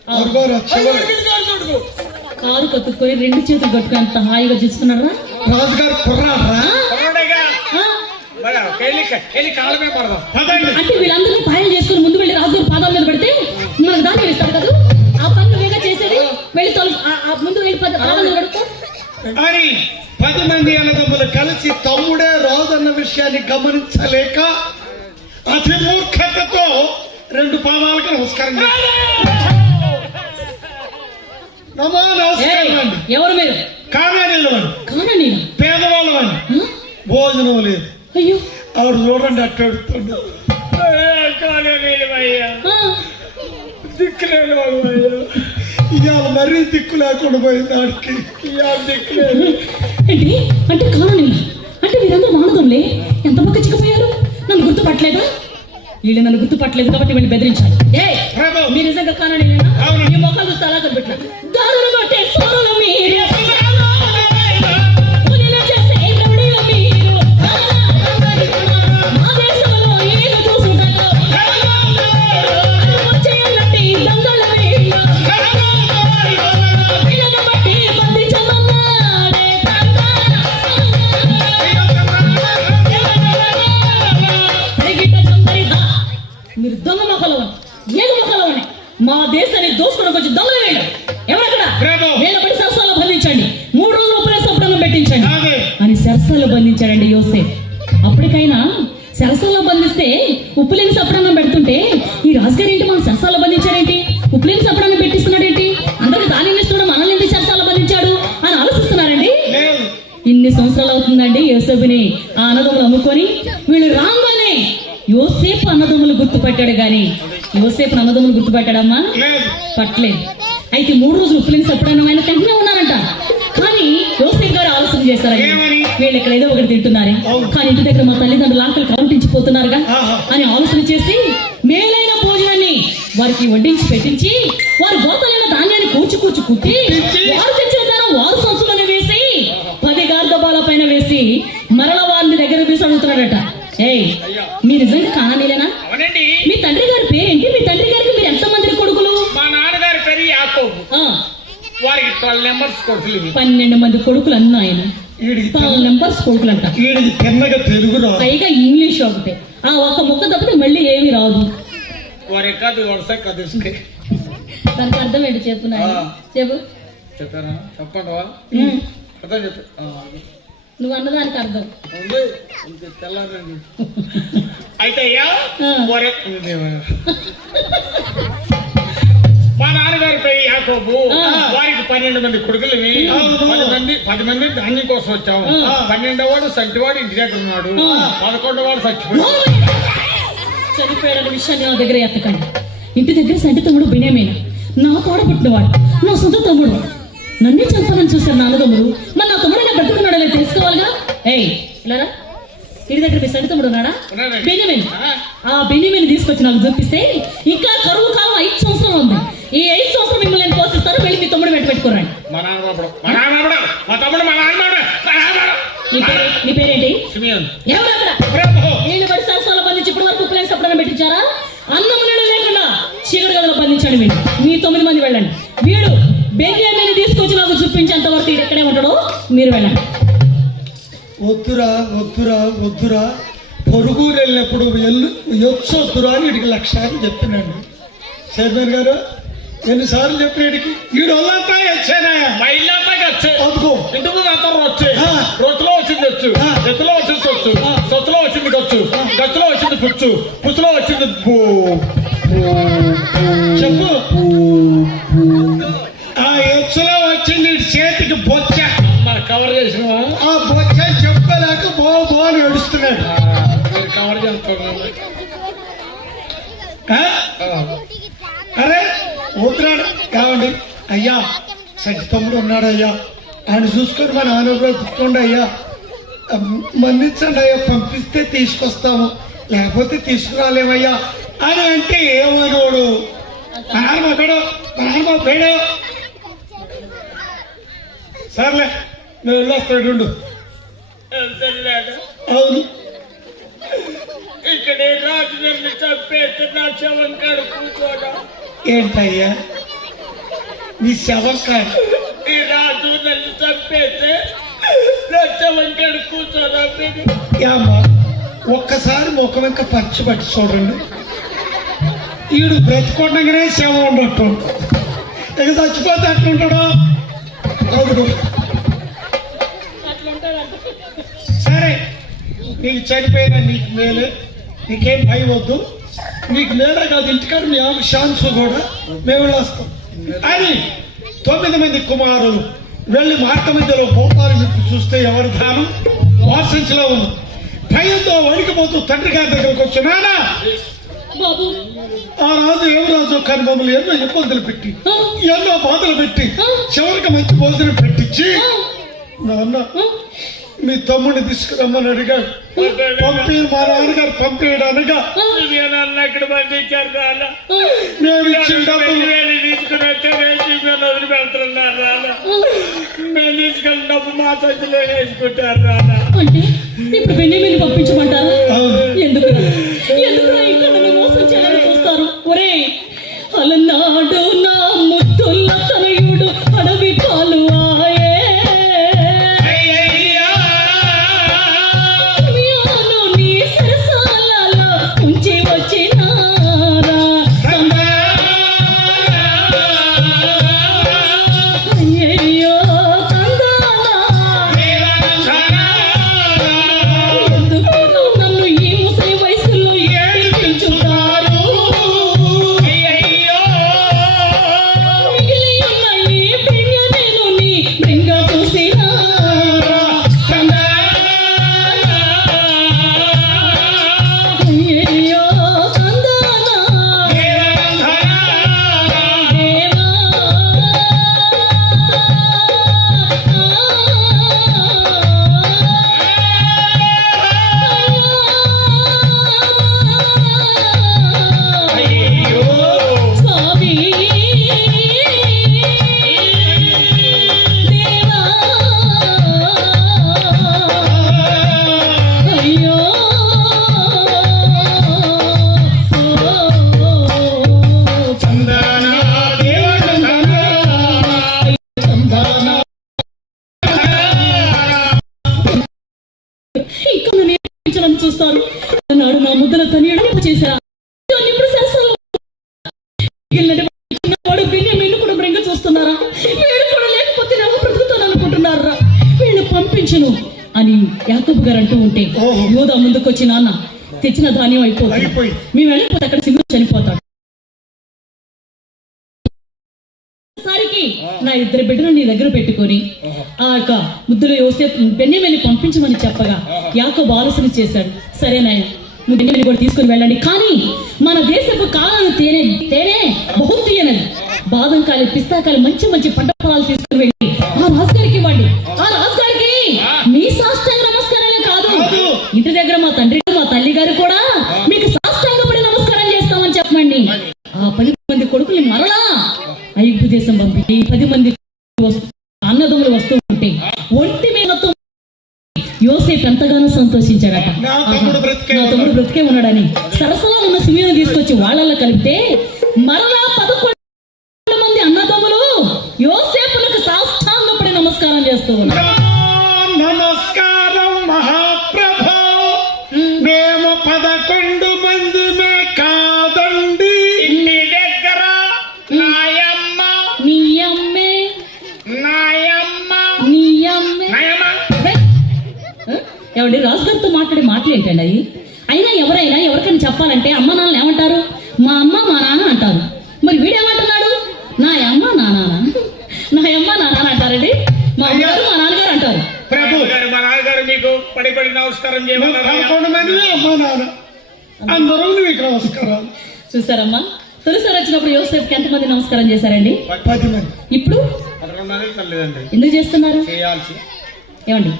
ఆ రాజుగారు వచ్చేవారు కారు కత్తుకొని రెండు చేతులు కట్టుకుని అంత హాయిగా చూస్తున్నారా? రాజుగారు కుర్రాడ్రా? అంటే వీళ్ళందరినీ పాయలు చేసుకుని ముందు వెళ్ళి రాజుగారు పాదాల మీద పెడితే మనకు దాన్ని ఇస్తారు కదా. ఆ పని వేగా చేసేది వెళ్ళి ముందు వెళ్ళి పాదాల మీద పెడుతూ అని 10 మంది అన్నదమ్ములు కలిసి తమ్ముడే రాజు అన్న విషయాన్ని గమనించలేక అతి మూర్ఖతతో 2 పాదాలకు నమస్కారం నమస్కారం. ఎవరు మీరు? కానీలు పేదవాళ్ళని భోజనం లేదు. అయ్యో ఆవిడ చూడండి అట్టడుతుండు. దిక్కులేని వాళ్ళు ఇవాళ మరీ దిక్కు లేకుండా పోయింది ఆడికి. ఇవాళ దిక్కు లేదు ఏంటి అంటే కానీలా? అంటే వీరందరూ మానదంలే ఎంత పక్క చిక్కిపోయారు. నన్ను గుర్తుపట్టలేదా? వీళ్ళు నన్ను గుర్తుపట్టలేదు కాబట్టి వీళ్ళు బెదిరించాలి. మీరు నిజంగా కానీలేనా? ఈ మొక్కలు చూస్తే అలా కనిపెట్టారు. దారులు కొట్టే సోరులు మీరు మీరు దొంగ మొక్కలవని ఏగు మొక్కలవని మా దేశాన్ని దోసుకుని వచ్చి దొంగలు వేయండి. ఎవరక్కడ? వీళ్ళపడి సరసాల్లో బంధించండి. 3 రోజులు ఉపన్యాస సప్తాహం పెట్టించండి అని సరసాల్లో బంధించాడండి యోసేపు. అప్పటికైనా సరసాల్లో బంధిస్తే ఉప్పులేని సప్తాహం పెడుతుంటే ఈ రాజుగారు ఏంటి మన సరసాల్లో బంధించాడేంటి? ఉప్పులేని సప్తాహం పెట్టిస్తున్నాడేంటి? అందరికి దాని ఇస్తున్నాడు, మనల్ని ఎందుకు సరసాల్లో బంధించాడు అని ఆలోచిస్తున్నారండి. ఇన్ని సంవత్సరాలు అవుతుందండి యోసేపుని ఆ అన్నదమ్ములు అమ్ముకొని. వీళ్ళు రాగానే యోసేపు అన్నదమ్ములు గుర్తుపట్టాడు గాని యోసేపు అన్నదమ్ములు గుర్తుపట్టాడమ్మా? పట్టలేదు. అయితే 3 రోజులు ఉప్పులేని సప్తాహం ఆయన తింటూనే ఉన్నారంట. కానీ యోసేపు గారు ఆలోచన చేశారండి, వీళ్ళు ఇక్కడ ఏదో ఒకటి తింటున్నారు కానీ ఇంటి దగ్గర మా తల్లిదండ్రులు ఆకలి కౌంటించిపోతున్నారుగా అని ఆలోచన చేసి మేలైన భోజనాన్ని వారికి వడ్డించి పెట్టించి వారి గోతలైన ధాన్యాన్ని కూర్చి కుట్టి వారు తెచ్చిన ధనం వారు సంచులను వేసి 10 గార్దబాల పైన వేసి మరల వారిని దగ్గర తీసి అడుగుతున్నాడట. మీ నిజంగా కానీలేనా? మీ తండ్రి గారి పేరేంటి? మీ తండ్రి గారికి మీరు ఎంతమంది కొడుకులు? మా నాన్నగారి పేరు యాకోబు. వారికి 12 నెంబర్స్ కొడుకులు. 12 మంది కొడుకులు అన్న ఆయన 12 నెంబర్స్ కొడుకులు అంట. తెలుగు పైగా ఇంగ్లీష్ ఒకటే. ఆ ఒక్క ముక్క తప్పితే మళ్ళీ ఏమీ రాదు. వారి కాదు వరుస కదు. దానికి అర్థం ఏంటి చెప్పున్నా? చెప్పు. చెప్పారా? చెప్పండి. అర్థం చెప్పు. నువ్వు అన్నదానికి అర్థం తెల్లారండి. అయితే అయ్యా మా నాన్నగారి పేరు యాకోబు. వారికి 12 మంది కొడుకులు. 10 మంది ధాన్యం కోసం వచ్చాము. 12వ వాడు సంటివాడు ఇంటి దగ్గర ఉన్నాడు. 11వ వాడు చనిపోయాడన్న విషయాన్ని నా దగ్గర ఎత్తకండి. ఇంటి దగ్గర సంటి తమ్ముడు బెన్యామీను నా తోడ పుట్టినవాడు, నా సొంత తమ్ముడు. నన్నే చంపాలని చూశారు నా అన్నదమ్ముడు. మరి నా తమ్ముడు నా బ్రతుకున్నాడో లేదు తెలుసుకోవాలిగా. ఇలారా ఇంటి దగ్గర మీ సంటి తమ్ముడు ఉన్నాడా? బెన్యామీను. ఆ బెన్యామీను తీసుకొచ్చి నాకు చూపిస్తే ఇంకా కరువు కాలం 5 సంవత్సరాలు ఉంది. ఈ 5 సంవత్సరం మిమ్మల్ని నేను పోషిస్తాను. వెళ్ళి మీ తమ్ముడు వెంట పెట్టుకోరండి. నీ పేరేంటి? ఎవరు అక్కడ? వీళ్ళు పడి సరసాలు బంధించి ఇప్పటి వరకు ఉప్పులేని సప్తాహం పెట్టించారా? అన్నం నీళ్ళు లేకుండా చీకటి గదిలో బంధించండి. మీరు మీ 9 మంది వెళ్ళండి. వీడు బెన్యామీను తీసుకొచ్చి నాకు చూపించేంత వరకు ఇక్కడే ఉంటాడో మీరు వెళ్ళండి. వద్దురా పొరుగురు వెళ్ళినప్పుడు వచ్చొద్దురా అని వీడికి 1,00,000 చెప్పినాడు చైర్మన్ గారు. ఎన్నిసార్లు చెప్పినడికి వీడు వాళ్ళంతా వచ్చానా? మా ఇల్లంతా వచ్చాయి. అందుకో ఇంటి ముందు అందరూ వచ్చాయి. రొత్తులో వచ్చింది వచ్చు, ఎత్తులో వచ్చింది వచ్చు, సొత్తులో వచ్చింది ఖర్చు, గచ్చులో వచ్చింది పుచ్చు, పుచ్చులో వచ్చింది చెప్పు. ఆ ఎచ్చులో వచ్చింది చేతికి బొచ్చ. కవర్ చేసిన ఆ బొచ్చ చెప్పలేక బాగా ఏడుస్తున్నాడు. కవర్ చేస్తున్నాడు. అరే పోతున్నాడు కావండి. అయ్యా సంటి తమ్ముడు ఉన్నాడు అయ్యా, ఆయన చూసుకొని మా నాన్న బ్రతుకోండి అయ్యా, మన్నించండి అయ్యా, పంపిస్తే తీసుకొస్తాము లేకపోతే తీసుకురాలేమయ్యా అని అంటే ఏమనోడు నాన్నమాడు పేడు. సర్లే నువ్వు వెళ్ళొస్తాడు. అవును ఇక్కడే రాజుగారిని చంపేస్తున్నా శవంకాడు కూర్చోడా. ఏంటయ్యా నీ శవకాయ ఈ రాజు నన్ను చంపేస్తే రచ్చవంకాడు కూర్చోరా మీరు. ఏమ్మా ఒక్కసారి ముఖం ఇంకా పచ్చి చూడండి. ఈడు బ్రతికొండగానే శవం ఉండట్టు, ఇక చచ్చిపోతే ఎట్లుంటాడో అవును. సరే నీకు చనిపోయినా నీకు మేలే, నీకేం భయం వద్దు. నీకు మేలే కాదు, ఇంటికాడ మీ ఆమె ఛాన్స్ కూడా మేము వెళ్ళొస్తాం అని 9 మంది కుమారులు వెళ్ళి మార్గ మధ్యలో భూపాలు విప్పి చూస్తే ఎవరి ధానం వాసించలో ఉంది. భయంతో వణికిపోతూ తండ్రి గారి దగ్గరకు వచ్చి, నానా బాబు ఆ రాజు ఏం రాజు కానీ మమ్మల్ని ఎన్నో ఇబ్బందులు పెట్టి ఎన్నో బాధలు పెట్టి చివరికి మంచి భోజనం పెట్టించి, నాన్న మీ తమ్ముడిని తీసుకురమ్మని అడిగాడు. మా నాన్నగారు పంపేయడానగా అక్కడ పంపించారు రాలా. నేను ఇచ్చిన డబ్బులు తీసుకుని వస్తే వదిలి పెడుతున్నారు రాలా. మేము తీసుకెళ్ళిన డబ్బు మా సంచిలో వేసుకుంటారు రాలా. అంటే ఇప్పుడు బెన్యామీని పంపించమంటారా? అవును. ఎందుకురా ఇక్కడ నన్ను మోసం చేయాలని చూస్తారు? ఒరే అలనాడు నా ముద్దుల తనయుడు అడవి పాలు ఆయే, సమయాలు నీ సరసాలలో ఉంచి వచ్చినారా. అయ్యయ్యో తందానా, ఎందుకు నన్ను ఈ ముసలి వయసులో ఏడిపించుతారు? మిగిలి ఉన్న ఈ బెన్యామీనుని బెంగ చూసినారా. అయ్యయ్యో తందానా, దేవా స్వామి దేవా అయ్యో ఇక్కడ నేర్పించాలని చూస్తారు. నాడు నా ముద్దల తనయుడు చేశారా? ఇప్పుడు సరసంలో వాడు బెన్యామీను కూడా మృంగ చూస్తున్నారా? వీడు కూడా లేకపోతే నేను బ్రతుకుతాను అనుకుంటున్నారా? వీళ్ళు పంపించును అని యాకోబు గారు అంటూ ఉంటే యోధా ముందుకొచ్చి, నాన్న తెచ్చిన ధాన్యం అయిపోతుంది, అయిపోయింది. మేము వెళ్ళిపోతే అక్కడ సింహం చనిపోతాడు. సారికి నా 2 బిడ్డలు నీ దగ్గర పెట్టుకొని ఆ యొక్క ముద్దులు యోసేపు బెన్యామీని పంపించమని చెప్పగా యాకోబు ఆలోచన చేశాడు. సరే నాయన, నువ్వు బెన్యామీని కూడా తీసుకుని వెళ్ళండి, కానీ మన దేశపు కాలాలు తేనే బహు తీయనది, బాదం కాయలు పిస్తా కాయలు మంచి మంచి పంట పొలాలు తీసుకుని వెళ్ళి ఆ రాజుగారికి ఇవ్వండి. ఆ రాజుగారికి మీ సాష్టాంగ నమస్కారాలే కాదు, ఇంటి దగ్గర మా తండ్రి మా తల్లి గారు కూడా మీకు సాష్టాంగపడి నమస్కారం చేస్తామని చెప్పండి. ఆ 10 మంది కొడుకుని మరలా ఐగుప్తు దేశం పంపి 10 మంది అన్నదమ్ములు వస్తూ ఉంటే ఒంటి మీదతో యోసేపు ఎంతగానో సంతోషించాడట. నా తమ్ముడు బ్రతికే ఉన్నాడని సరసలో ఉన్న సింహను తీసుకొచ్చి వాళ్ళల్లో కలిపితే మరలా 11 మంది అన్నదమ్ములు యోసేపులకు సాష్టాంగపడి నమస్కారం చేస్తూ ఉన్నారు. నమస్కారం మహాప్రభో, మేము 11 మందిమే కాదండి. ఇంటి దగ్గర నాయమ్మ నీ అమ్మే నాయమ్మ నీ అమ్మే నాయమ్మ ఏమండి రాజుగారితో మాట్లాడే మాటలు ఏంటండి అవి? అయినా ఎవరైనా ఎవరికైనా చెప్పాలంటే అమ్మ నాన్నలు ఏమంటారు? మా అమ్మ మా నాన్న అంటారు. మరి వీడేమంటున్నాడు? నా అమ్మ నా నాన్న అంటారండి. మా అమ్మగారు మా నాన్నగారు అంటారు. ప్రభు మా నాన్నగారు మీకు పడి నమస్కారం చేయమన్నారు. 11 మంది అమ్మా నాన్న అందరూ మీకు నమస్కారాలు. చూసారమ్మా, తొలిసారి వచ్చినప్పుడు యోసేపుకి ఎంతమంది నమస్కారం చేశారండి? 10 మంది. ఇప్పుడు 11 మంది తల్లిదండ్రులు ఎందుకు చేస్తున్నారు? చేయాల్సి. ఏమండి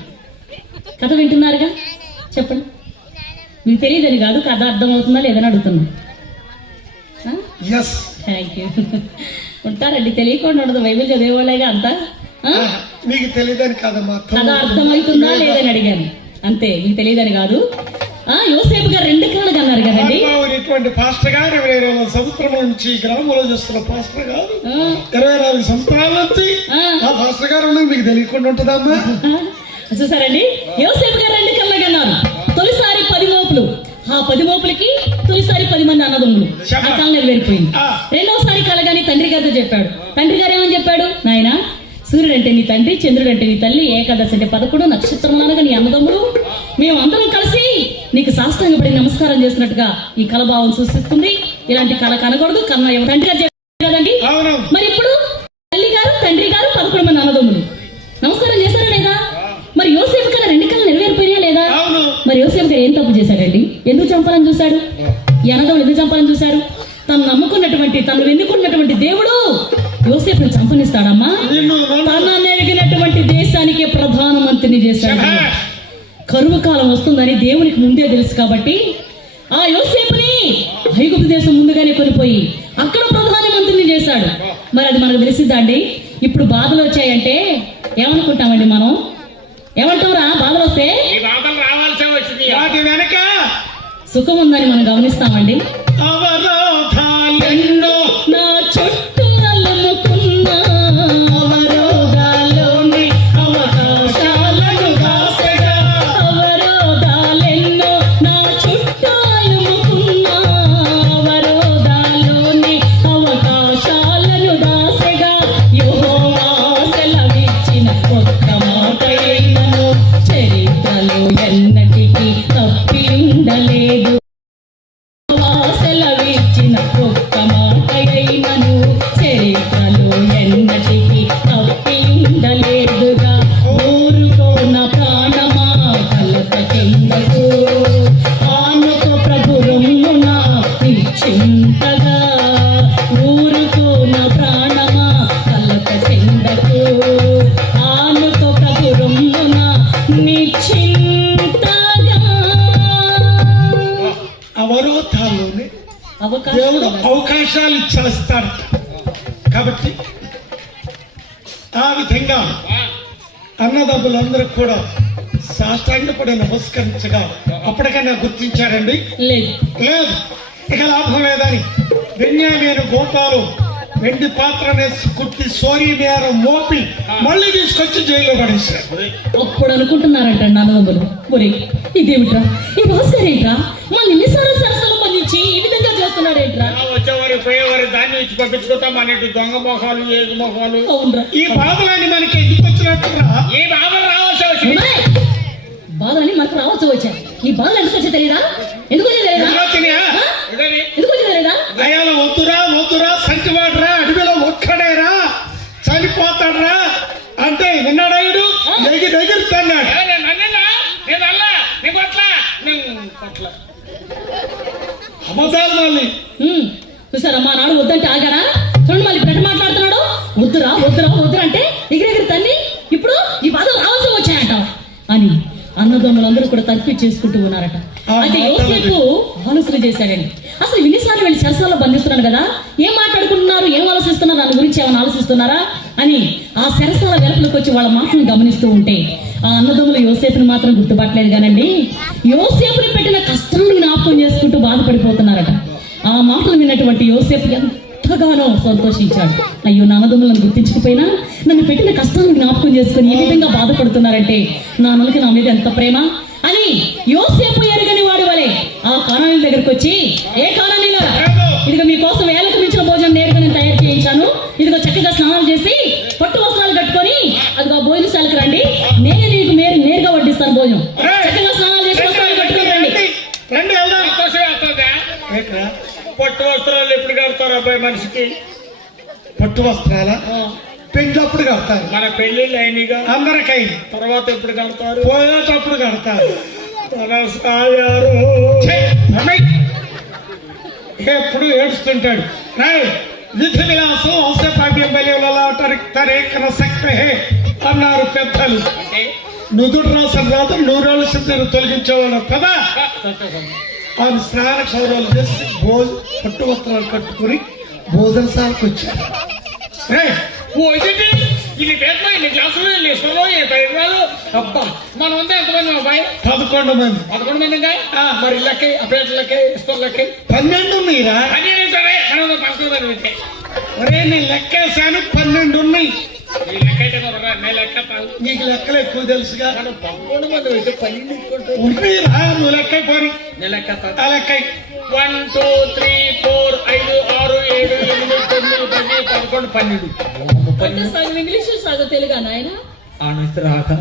కథ వింటున్నారుగా, చెప్పండి. మీకు తెలియదని కాదు, కథ అర్థమవుతుందా లేదని అడుగుతున్నా. Yes thank you. ఉంటారండి, తెలియకుండా ఉండదు, బైబిల్ చదివేవాళ్ళేగా అంతా. మీకు తెలియదని కాదమ్మా, కథ అర్థమవుతుందా లేదని అడిగాను అంతే, మీకు తెలియదని కాదు. యోసేపు గారు 2 కళలు అన్నారు కదండి. ఇటువంటి పాస్టర్ గారు ఎవరైనా సంవత్సరం నుంచి గ్రామంలో చేస్తున్న పాస్టర్ గారు ఆ, 24 సంవత్సరాల నుంచి ఆ పాస్టర్ గారు ఉన్నది మీకు తెలియకుండా ఉంటుందమ్మా. చూసారండి యోసేపు గారు 2 కళ్ళ కన్నారు. తొలిసారి 10 మోపులు, ఆ 10 మోపులకి తొలిసారి 10 మంది అన్నదమ్ములు. ఆ కళ నెరవేరిపోయింది. రెండవసారి కలగాని తండ్రి గారితో చెప్పాడు. తండ్రి గారు ఏమని చెప్పాడు? నాయన, సూర్యుడు అంటే నీ తండ్రి, చంద్రుడు అంటే నీ తల్లి, ఏకాదశి అంటే 11, నక్షత్రములు అనగా నీ అన్నదమ్ములు, మేము అందరం కలిసి నీకు సాష్టాంగపడి నమస్కారం చేసినట్టుగా ఈ కళ భావం సూచిస్తుంది. ఇలాంటి కళ కనకూడదు. కన్నా తండ్రి గారు చెప్పారు కదండి. మరి ఇప్పుడు తల్లి గారు, తండ్రి గారు, 11 మంది అన్నదమ్ములు నమస్కారం చేశారా లేదా? మరి యోసేపు కన్నా 2 కళలు నెరవేరిపోయా లేదా? మరి యోసేపు గారు ఏం తప్పు చేశాడండి? ఎందుకు చంపాలని చూశాడు? ఈ అన్నదమ్ములు ఎందుకు చంపాలని చూశారు? తను నమ్ముకున్నటువంటి, తను ఎన్నుకున్నటువంటి దేవుడు యోసేపుని చంపనిస్తాడమ్మా? తన నెరిగినటువంటి దేశానికి ప్రధానమంత్రిని చేశాడు. కరువు కాలం వస్తుందని దేవునికి ముందే తెలుసు కాబట్టి ఆ యోసేపుని ఐగుప్తు దేశం ముందుగానే కొనిపోయి అక్కడ ప్రధానమంత్రిని చేశాడు. మరి అది మనకు తెలిసిద్దా అండి? ఇప్పుడు బాధలు వచ్చాయంటే ఏమనుకుంటామండి మనం? ఏమంటారా బాధలు వస్తే? ఈ బాధలు రావాల్సి వచ్చింది. వాటి వెనక సుఖం ఉందని మనం గమనిస్తామండి. అవరోధాలెన్నో నా చుట్టూ అలుముకున్నా, అవరోధాల్లోని అవకాశాలను దాసగా, అవరోధాలెన్నో నా చుట్టూ అలుముకున్నా, అవరోధాల్లోని అవకాశాలను దాసగా, యెహోవా సెలవిచ్చిన ఒక్క మాటైనను చరిత్రలో ఎన్నటికీ తప్పి ఉండలేదు. సెలవిచ్చిన ఒక్క మాటైనను చరిత్రలో ఎన్నటికీ తప్పి ఉండలేదుగా. ఊరుకోన ప్రాణమా కలత కిందకు, ఆనుకో ప్రభు రొమ్మున నిశ్చింతగా. ఊరుకోన ప్రాణమా కలత కిందకు, ఆనుకో ప్రభు రొమ్మున నిశ్చింతగా. అవరోధాల్లోనే దేవుడు అవకాశాలు ఇచ్చేస్తాడు. కాబట్టి ఆ విధంగా అన్నదమ్ములందరూ కూడా సాష్టాంగపడి నమస్కరించగా అప్పటికైనా గుర్తించారండి? లేదు. లేదు. ఇక లాభం లేదని బెన్యామీను గోపాలు వెండి పాత్ర వేసి కుట్టి సోరీ మేర మోపి మళ్ళీ తీసుకొచ్చి జైల్లో పడేశారు. అప్పుడు అనుకుంటున్నారంట అన్నదమ్ములు, ఒరే ఇదేమిట్రా, ఈ భాస్కర్ ఏంట్రా మళ్ళీ ఎన్నిసార్లు సరస్సులో బంధించి ఈ విధంగా చేస్తున్నాడేంట్రా? వచ్చేవారు పోయేవారు దాన్ని ఇచ్చి పంపించుకుంటాం అనేటు దొంగ మొహాలు, ఏగు మొహాలు. అవునరా, ఈ బాధలన్నీ మనకి ఎందుకు వచ్చినట్టురా? ఈ బాధలు రావాల్సి వచ్చింది. బాధలని మనకు రావచ్చు వచ్చాయి. ఈ బాధలు ఎందుకు వచ్చా తెలియదా? ఎందుకు వచ్చా తెలియదా? ఇదని ఎందుకు వచ్చా తెలియదా? దయాల వద్దురా వద్దురా, సంటివాడరా, అడవిలో ఒక్కడేరా, చనిపోతాడరా అంటే విన్నాడాయుడు ఎగిరెగురుతున్నాడు. నన్నేనా? నేను అల్లా, నీ పట్ల, నేను పట్ల. అబద్ధాలు మళ్ళీ చూసారా, మా నాడు వద్దంటే ఆగాడా? చూడండి మళ్ళీ ఇప్పుడు మాట్లాడుతున్నాడు. వద్దురా వద్దురా వద్దురా అంటే ఎగిరెగిరి తల్లి ఇప్పుడు ఈ బాధలు రావాల్సి వచ్చాయంట అని అన్నదమ్ములందరూ కూడా తర్పి చేసుకుంటూ ఉన్నారట. అయితే యోసేపు ఆలోచన చేశాడండి. అసలు ఎన్నిసార్లు వెళ్ళి చెరసాలలో బంధిస్తున్నాడు కదా, ఏం మాట్లాడుకుంటున్నారు, ఏం ఆలోచిస్తున్నారు, దాని గురించి ఏమైనా ఆలోచిస్తున్నారా అని ఆ చెరసాల వెలుపలకు వచ్చి వాళ్ళ మాటలను గమనిస్తూ ఉంటే ఆ అన్నదమ్ములు యోసేపుని మాత్రం గుర్తుపట్టలేదు కానండి, యోసేపుని పెట్టిన కష్టాలను జ్ఞాపకం చేసుకుంటూ బాధపడిపోతున్నారట. ఆ మాటలు విన్నటువంటి యోసేపు ఎంతగానో సంతోషించాడు. అయ్యో, నా అన్నదమ్ములను గుర్తించకపోయినా నన్ను పెట్టిన కష్టాలను జ్ఞాపకం చేసుకుని ఏ విధంగా బాధపడుతున్నారంటే నా అన్నలకి నా మీద ఎంత ప్రేమ అని యోసేపు ఎరగని వాడి వలె ఆ కానానీ దగ్గరకు వచ్చి, ఏ కానానీలో ఇదిగో మీకోసం వేలకు మించిన భోజనం నేరుగా నేను తయారు చేయించాను, ఇదిగో చక్కగా స్నానాలు చేసి పట్టు వస్త్రాలు కట్టుకొని అదిగో భోజనశాలకు రండి, నేనే నీకు నేరుగా వడ్డిస్తాను భోజనం. చక్కగా స్నానాలు చేసి వస్త్రాలు కట్టుకొని రండి. పట్టు వస్త్రాలు ఎప్పుడు కడతారు అబ్బాయి మనిషికి? పట్టు వస్త్రాల పెళ్ళప్పుడు కడతారు. మన పెళ్లిళ్ళు అయినగా అందరికైనా తర్వాత ఎప్పుడు కడతారు? పోయేటప్పుడు కడతారు. ఎప్పుడు ఏడుస్తుంటాడు. విధి విలాసం అవసరపాఠ్యం బలికన శక్తి అన్నారు పెద్దలు. నుదుడు రాసిన రాదు నూరాలు సిద్ధులు తొలగించేవాళ్ళు కదా. ఆయన స్నాన క్షౌరాలు చేసి పట్టు వస్త్రాలు కట్టుకుని భోజనశాలకు వచ్చారు. ఇది పేపర్ ఇన్ని క్లాసులు ఇస్తారో ఏ పరికరాలు అబ్బా మనం ఉంటే ఎంతమంది అబ్బాయి? 11 మంది. 11 మంది మరి లెక్క అపేటలకి ఇస్తారులకి 12 మీరా 12 సరే మనం వస్తుంది విజయ్. ఒరే నేను లెక్కేశాను 12 ఉన్నాయి. ఈ లెక్క అయితే కుదరరా, నేను లెక్క తాగు. నీకు లెక్కలు ఎక్కువ తెలుసుగా. మనం 11 మంది అయితే 12 తీసుకుంటాం. ఉంటుందిరా, నువ్వు లెక్క పోని. నేను లెక్క తాగు. ఆ లెక్క 1 2 3 4 5 6 7 8 9 10 11 12. అంటే సగం ఇంగ్లీష్ సగం తెలుగా నాయన? రాక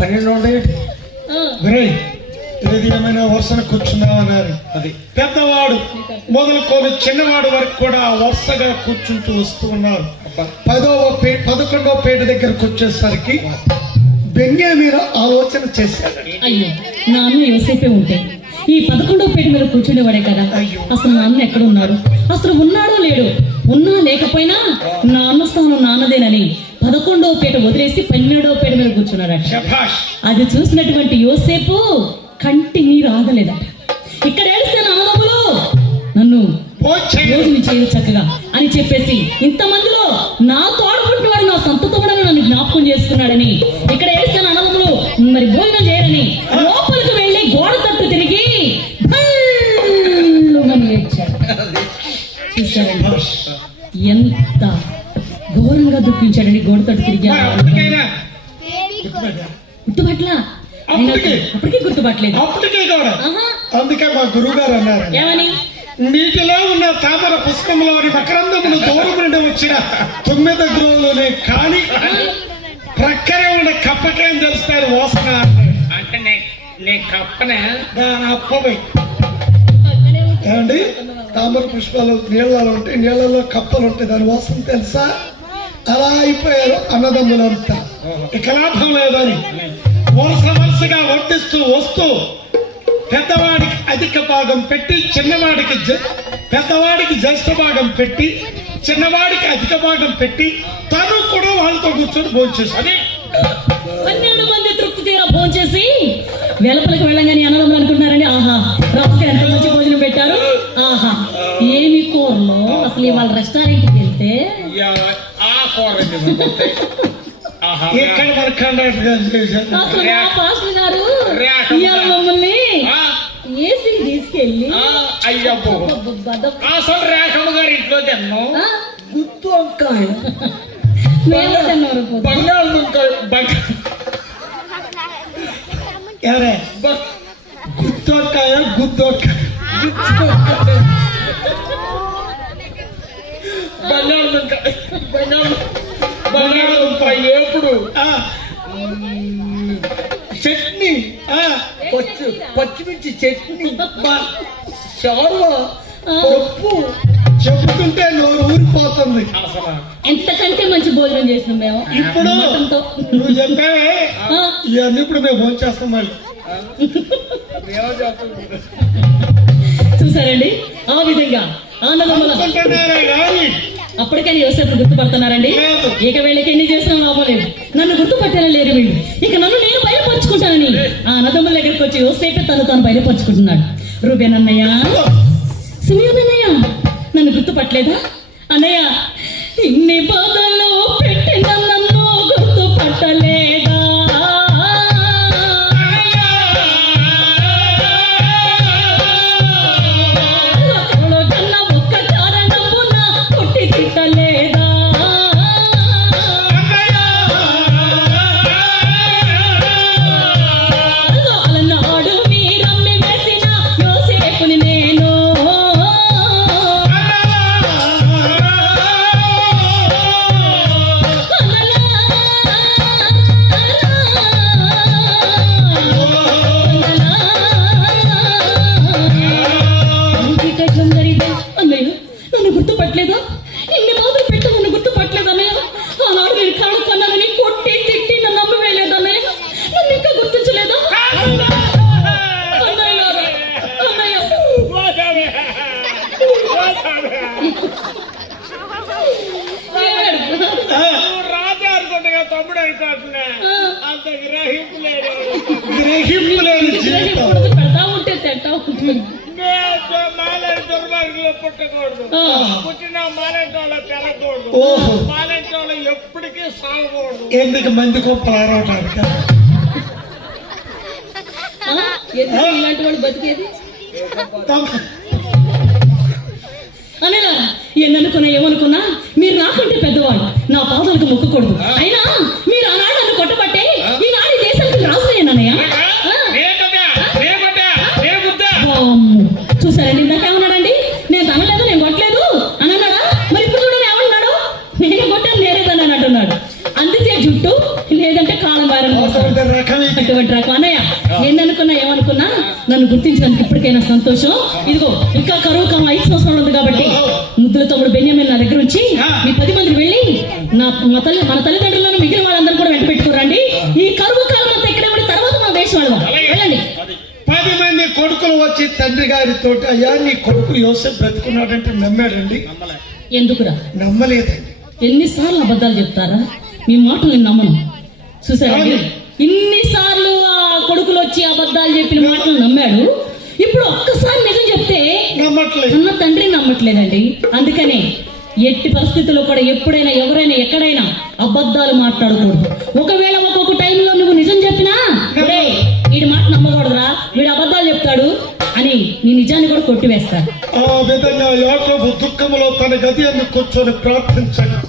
12 ఉండే. ఒరే ఏది ఏమైనా వరుసన కూర్చున్నామన్నారు. అది పెద్దవాడు మొదలుకొని చిన్నవాడు వరకు కూడా వరుసగా కూర్చుంటూ వస్తూ ఉన్నారు. 11వ పేట దగ్గరకు వచ్చేసరికి బెంగేమీర ఆలోచన చేశాడు. అయ్యో నాన్న యోసేపే ఉంటే ఈ 11వ పేట మీద కూర్చునేవాడే కదా. అయ్యో. అసలు నాన్న ఎక్కడ ఉన్నారు? అసలు ఉన్నాడో లేడు? ఉన్నా లేకపోయినా నాన్న స్థానం నాన్నదేనని 11వ పేట వదిలేసి 12వ పేట మీద కూర్చున్నాడట. శభాష్. అది చూసినటువంటి యోసేపు కంటి నీరు ఆగలేదట. ఇక్కడ ఏడిస్తే అన్నదమ్ములు నన్ను భోజనం చేయదు చక్కగా అని చెప్పేసి ఇంతమందిలో నా తోడబుట్టినవాడు నా సొంత తోడని నన్ను జ్ఞాపకం చేసుకున్నాడని ఇక్కడ ఏడిస్తే అన్నదమ్ములు మరి భోజనం చేయరని లోపలికి వెళ్ళి గోడ తట్టు తిరిగి భళ్ళుమని ఏడ్చాడు. చూశారండి ఎంత ఘోరంగా దుఃఖించాడండి. గోడ తట్టు తిరిగి గుర్తుపట్ల అప్పటికీ గుర్తుపట్టలేదు. అప్పటికే కూడా ఆహా. అందుకే మా గురువు గారు అన్నారు, ఏమని? నీటిలో ఉన్న తామర పుష్పంలోని మకరందమును దూరం నుండి వచ్చిన 9 గ్రోలోనే కానీ ప్రక్కనే ఉన్న కప్పకేం తెలుస్తారు వాసన అంటే నేను కప్పనే. దాని అప్పమే ఏమండి, తామర పుష్పాలు నీళ్ళలో ఉంటాయి, నీళ్ళలో కప్పలు ఉంటాయి, దాని వాసన తెలుసా? అలా అయిపోయారు అన్నదమ్ములంతా. ఇక లాభం లేదని వరుసగా వడ్డిస్తూ వస్తూ పెద్దవాడికి అధిక భాగం పెట్టి పెద్దవాడికి జ్యేష్ఠ భాగం పెట్టి చిన్నవాడికి అధిక భాగం పెట్టి తను కూడా వాళ్ళతో కూర్చొని భోంచేసి 12 మంది తృప్తి తీరా భోంచేసి వెలుపలికి వెళ్ళగానే అన్నదమ్ములు అనుకుంటున్నారండి, ఆహా రాజుగారు ఎంత మంచి భోజనం పెట్టారు, ఆహా ఏమి కూరలో. అసలు ఇవాళ రెస్టారెంట్కి వెళ్తే ఆ కూర ఇక్కడ మన కండక్టర్ గారు చేశారు. అసలు మా పాస్టర్ గారు ఇవాళ మమ్మల్ని ఏసీకి తీసుకెళ్ళి అయ్యబ్బో అసలు రేఖమ్మ గారి ఇంట్లో తిన్నాం. గుత్తు వంకాయ మేము తిన్నారు. బంగాళదుంకాయ ఎవరే గుత్తు వంకాయ బంగాళదుంకాయ ఎప్పుడు చట్నీ, పచ్చిమిర్చి చట్నీ, చారు, పప్పు చెబుతుంటే నోరు ఊరిపోతుంది. ఎంతకంటే మంచి భోజనం చేసినాం మేము. ఇప్పుడు నువ్వు చెప్పావే ఇవన్నీ ఇప్పుడు మేము భోజనం చేస్తాం. మళ్ళీ చూసారండి ఆ విధంగా ఆనందముల అప్పటికైనా యోసేపు గుర్తుపడుతున్నారండి. ఇక వీళ్ళకి ఎన్ని చేసినా లాభం లేదు, నన్ను గుర్తుపట్టేలా లేరు వీళ్ళు. ఇక నన్ను నేను బయలుపరుచుకుంటానని ఆ అన్నదమ్ముల దగ్గరికి వచ్చి యోసేపే తాను బయలుపరుచుకుంటున్నాడు. రూబేన్ అన్నయ్య, సిమియోన్ అన్నయ్య నన్ను గుర్తుపట్టలేదా? అన్నయ్య ఇన్ని బాధల్లో పెట్టిన నన్ను గుర్తుపట్టలేదా? కన్నా ఒక్క కారణమున కొట్టి తిట్టలేదా? అలనాడు మీరమ్మి వేసిన యోసేపుని నేను అన్నయ్య నన్ను గుర్తుపట్టలేదా? ఇన్ని బాధలు పెట్టు నన్ను గుర్తుపట్టలేదు అన్నయ్య. ఆనాడు నేను కాడు కన్నానని కొట్టి తిట్టి నన్ను నమ్మి వేయలేదు అన్నయ్య. నన్ను ఇంకా గుర్తించలేదా? రాజా అనుకుంటా తమ్ముడు అనుకుంటున్నా అంత గ్రహింపు లేదు. పెడతా ఉంటే తింటా ఉంటుంది. మాలాంటి దుర్మార్గులు పుట్టకూడదు, పుట్టిన మాలాంటి వాళ్ళు పెరగకూడదు, మాలాంటి వాళ్ళు ఎప్పటికీ సాగకూడదు. ఎందుకు మంది గొప్పలు ఆరవటానికి ఇలాంటి వాళ్ళు బతికేది అనేలా ఎన్ననుకున్నా ఏమనుకున్నా మీరు నాకంటే పెద్దవాడు, నా పాదాలకు మొక్కకూడదు. అయినా మీరు ఆనాడు నన్ను కొట్టబట్టే ఈనాడు ఈ దేశానికి రాజుయ్యానయ్య. చూసారండి, ఇందాకేమన్నాడండి? నేను తనలేదు, నేను కొట్టలేదు అని అన్నాడా? మరి ఇప్పుడు చూడండి ఏమన్నాడు? నేను కొట్టాను, నేరేదని అంటున్నాడు. అందుకే జుట్టు లేదంటే కాలం వారం అటువంటి రకం. అన్నయ్య ఎన్ననుకున్నా ఏమనుకున్నా నన్ను గుర్తించడానికి ఇప్పటికైనా సంతోషం. ఇదిగో ఇంకా కరువు కాలం 5 సంవత్సరాలు ఉంది కాబట్టి ముద్దుల తమ్ముడు బెన్యామిన్ నా దగ్గర ఉంచి మీ 10 మంది వెళ్ళి మన తల్లిదండ్రులను మిగిలిన వాళ్ళందరూ కూడా వెంట పెట్టుకోరండి. ఈ కరువు కాలం అంతా ఇక్కడే ఉండి తర్వాత మన దేశం వెళ్ళండి. 10 మంది కొడుకులు వచ్చి తండ్రి గారితో అయ్యా నీ కొడుకు యోసేపు బ్రతుకున్నాడంటే నమ్మాడండి? ఎందుకురా నమ్మలేదండి. ఎన్నిసార్లు అబద్ధాలు చెప్తారా? మీ మాటలు నేను నమ్మను. చూసారండి, ఇన్నిసార్లు ఆ కొడుకులు వచ్చి అబద్ధాలు చెప్పిన మాటలు నమ్మాడు. ఇప్పుడు ఒక్కసారి నిజం చెప్తే అన్న తండ్రి నమ్మట్లేదండి. అందుకనే ఎట్టి పరిస్థితుల్లో కూడా ఎప్పుడైనా ఎవరైనా ఎక్కడైనా అబద్ధాలు మాట్లాడకూడదు. ఒకవేళ ఒక్కొక్క టైంలో నువ్వు నిజం చెప్పినా వీడి మాట నమ్మకూడదురా, వీడు అబద్ధాలు చెప్తాడు అని నీ నిజాన్ని కూడా కొట్టివేస్తారు. ఆ విధంగా యాకోబు దుఃఖములో తన గది అని కూర్చొని ప్రార్థించాడు.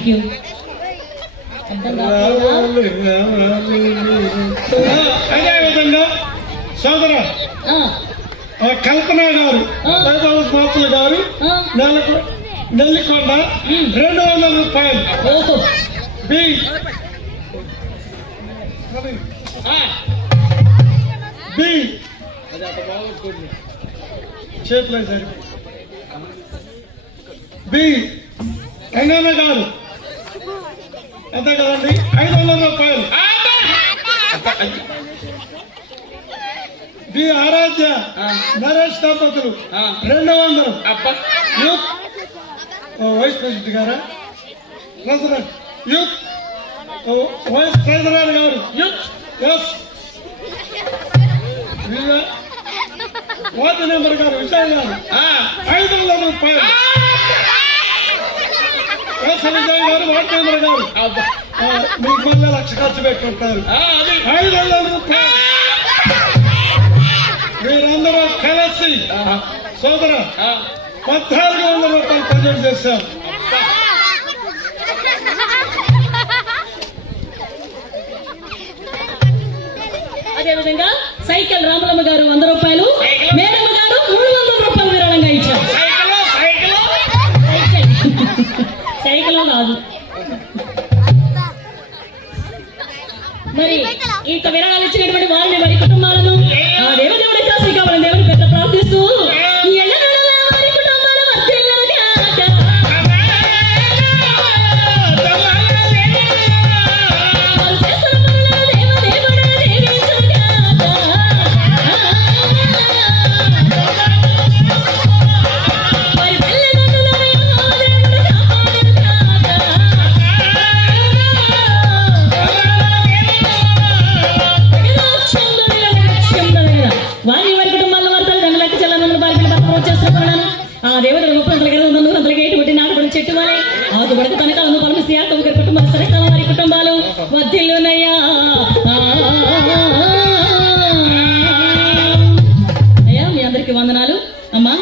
Thank you. అదే విధంగా సోదర కల్పన గారు 5,000 సంవత్సరాల గారు నెల్లికొండ 200 రూపాయలు. బి బి చేతిలో సరి బి అన్నన్న గారు అంతే కదండి 500 రూపాయలు. బి ఆరాధ్య నరేష్ దంపతులు 200. యూత్ వైస్ ప్రెసిడెంట్ గారా ప్రెసిడెంట్ యూత్ వైస్ ప్రెసిడెంట్ గారు యూత్ ఎస్ వార్డు మెంబర్ గారు విజయ్ గారు 500 రూపాయలు. ఎస్ విజయ్ గారు వార్డు మెంబర్ గారు మీకు మళ్ళీ 1,00,000 ఖర్చు పెట్టుకుంటారు. 500 రూపాయలు. మీరందరూ కలిసి సోదర 1,400 రూపాయలు ప్రజెంట్ చేశారు. అదేవిధంగా సైకిల్ రామలమ్మ గారు 100 రూపాయలు, మేడమ్మ గారు 300 రూపాయలు విరాళంగా ఇచ్చారు. సైకిల్ కాదు. మరి ఇంత విరాళాలు ఇచ్చినటువంటి వారిని వారి కుటుంబాలను ఆ దేవదేవుడి కాసి కావాలని దేవుని పెద్ద ప్రార్థిస్తూ ఎల్లవేళలా వారి కుటుంబాల వర్ధిల్లుగాక. వారు చేస్తున్న పనులను దేవదేవుడే దీవించుగాక. వారి తల్లిదండ్రులను దేవుడు కాపాడుగాక. వారి వారి కుటుంబాల్లో వారి తల్లిదండ్రులకు చెల్లెమ్మలు బాలికలు భర్తలు చేస్తున్నాను. ఆ దేవుడు 30 100 100 ఎటువంటి నాటుబడి చెట్టు వారి ఆకు బడక తనకాలను పరమసి ఒకరి కుటుంబాలు సరకాల వారి కుటుంబాలు వద్దిల్లునయ్యా. అయ్యా మీ అందరికి వందనాలు. అమ్మా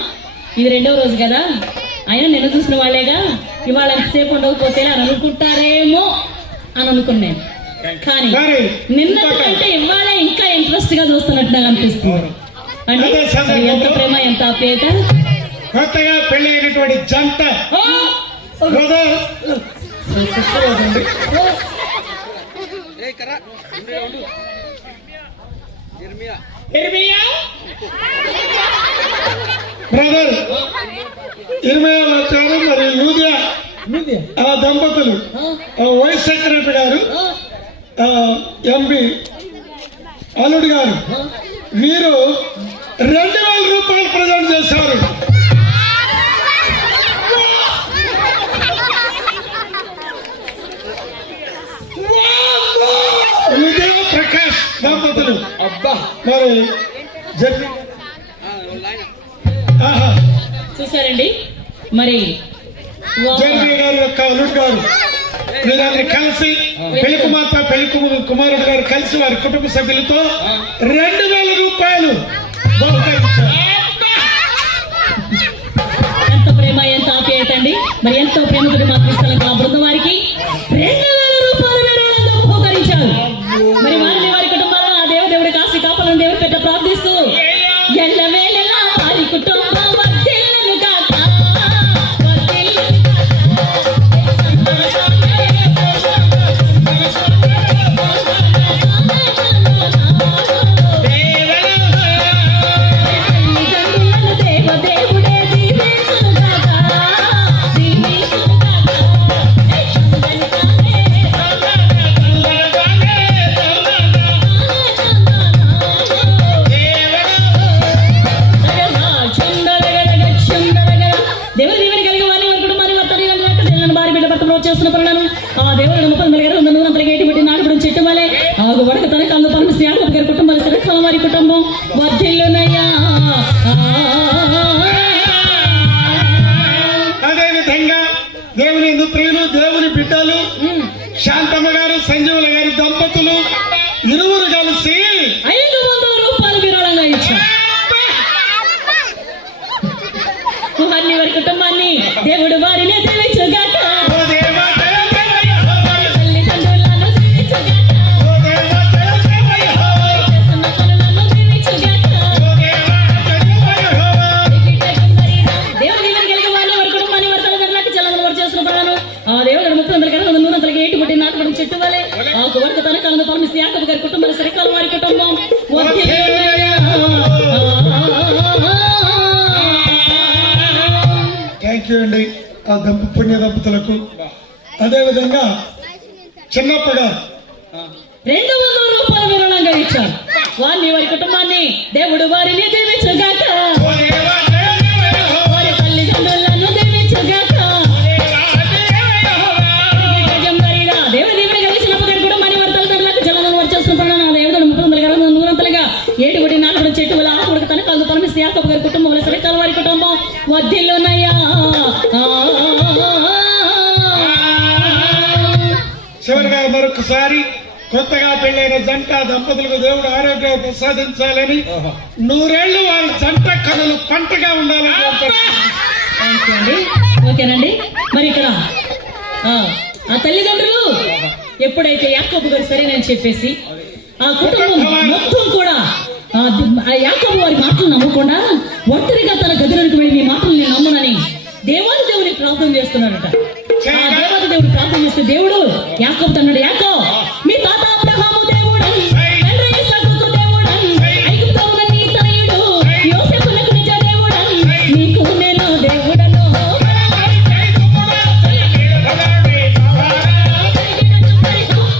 ఇది 2వ రోజు కదా, అయినా నిన్ను చూసిన వాళ్ళేగా ఇవాళ ఎంతసేపు ఉండకపోతే అని అనుకుంటారేమో అని అనుకున్నాను. కానీ నిన్నటికంటే ఇవాళ ఇంకా ఇంట్రెస్ట్ గా చూస్తున్నట్టు నాకు అనిపిస్తుంది. అంటే ఎంత ప్రేమ ఎంత ఆప్యాయత. కొత్తగా పెళ్లి అయినటువంటి జంట బ్రదర్ బ్రదర్ ఇర్మియా వచ్చారు. మరి లూదియా ఆ దంపతులు వైస్ సెక్రటరీ గారు ఎంపీ అల్లుడు గారు వీరు 2,000 రూపాయలు ప్రజెంట్ చేశారు. విజయ ప్రకాష్ దంపతులు అబ్బా మరి చూసారండి. మరి జడ్పీ గారు యొక్క అల్లుడు గారు వీరందరూ కలిసి పెళ్లి కుమార్తె పెళ్లి కుమారుడు గారు కలిసి వారి కుటుంబ సభ్యులతో 2,000 రూపాయలు బహుకరించారు. ఎంత ప్రేమ ఎంత ఆప్యాయత అండి. మరి ఎంతో ప్రేమతో మాత్రం ఆ బృందం వారికి 2,000 రూపాయలు విరాళంగా బహుకరించారు. మరి వారిని వారి కుటుంబాలను ఆ దేవుడి కాసి కాపాలని దేవుడు పెద్ద ప్రార్థిస్తూ ఎల్లవేళలా వారి కుటుంబం వర్ధిల్లును గాక. దేవదేవుడే దీవించును గాక. దేవుడి దీవెన కలిగి వారిని వారి కుటుంబాన్ని వర్తని భారీ బిడ్డ భర్తలో చేస్తున్న పనులను ఆ దేవుడు 30 100 ఎటువంటి నాటుబడి చెట్టు వలె ఆగు వడక తన కళ్ళు పరమసి గారి కుటుంబాలు సరకాల వారి కుటుంబం వర్ధిల్లునయ్యా. అదేవిధంగా దేవుని ప్రియులు దేవుని బిడ్డలు శాంతమ్మ గారు సంజీవుల గారి దంపతులు ఇరువురు కలిసి 500 రూపాయలు విరాళంగా ఇచ్చారు. వారిని వారి కుటుంబాన్ని దేవుడు వారిని దీవించుగాక. యాకోబు గారి కుటుంబం సరికాల వారి కుటుంబం వర్ధిల్లునయ్యా. థ్యాంక్ యూ అండి ఆ పుణ్య దంపతులకు. అదేవిధంగా చిన్నప్పగా 200 రూపాయల విరాళంగా ఇచ్చారు. వారిని వారి కుటుంబాన్ని దేవుడు వారిని దీవించుగాక, వారి తల్లిదండ్రులను దీవించుగాక. దేవుడి దీవెన కలిసినప్ప గారి కుటుంబాన్ని వారి తల్లిదండ్రులకు జలనం వచ్చేస్తున్న నా దేవుడు 30 నూరంతలుగా 7 కోటి 4 చెట్టు వల్ల ఆ కొడుకు తన కాదు పరమేశ్వర యాకోబు గారి కుటుంబం వల్ల సరికాల వారి కుటుంబం వర్ధిల్లునయ్యా. చివరిగా మరొకసారి కొత్తగా పెళ్ళైన జంట దంపతులకు దేవుడు ఆరోగ్యం ప్రసాదించాలని 100 ఏళ్ళు వారి జంట కథలు పంటగా ఉండాలని థాంక్యూ అండి. ఓకేనండి. మరి ఇక్కడ ఆ తల్లిదండ్రులు ఎప్పుడైతే యాకోబు గారు సరేనని చెప్పేసి ఆ కుటుంబం మొత్తం కూడా ఆ యాకోబు వారి మాటలు నమ్మకుండా ఒంటరిగా తన గదిలోకి వెళ్ళి మీ మాటలు నేను నమ్మనని దేవుని ప్రార్థన చేస్తున్నాడట. ఆ దేవత దేవుడు ప్రార్థన చేస్తే దేవుడు యాకోబు తన్నాడు, యాకో మీ తాత అబ్రహాము దేవుడని, తండ్రి ఇస్సాకు దేవుడని, ఐగుప్తులో ఉన్న నీ తనయుడు యోసేపునకు నిజ దేవుడని, నీకు నేను దేవుడను.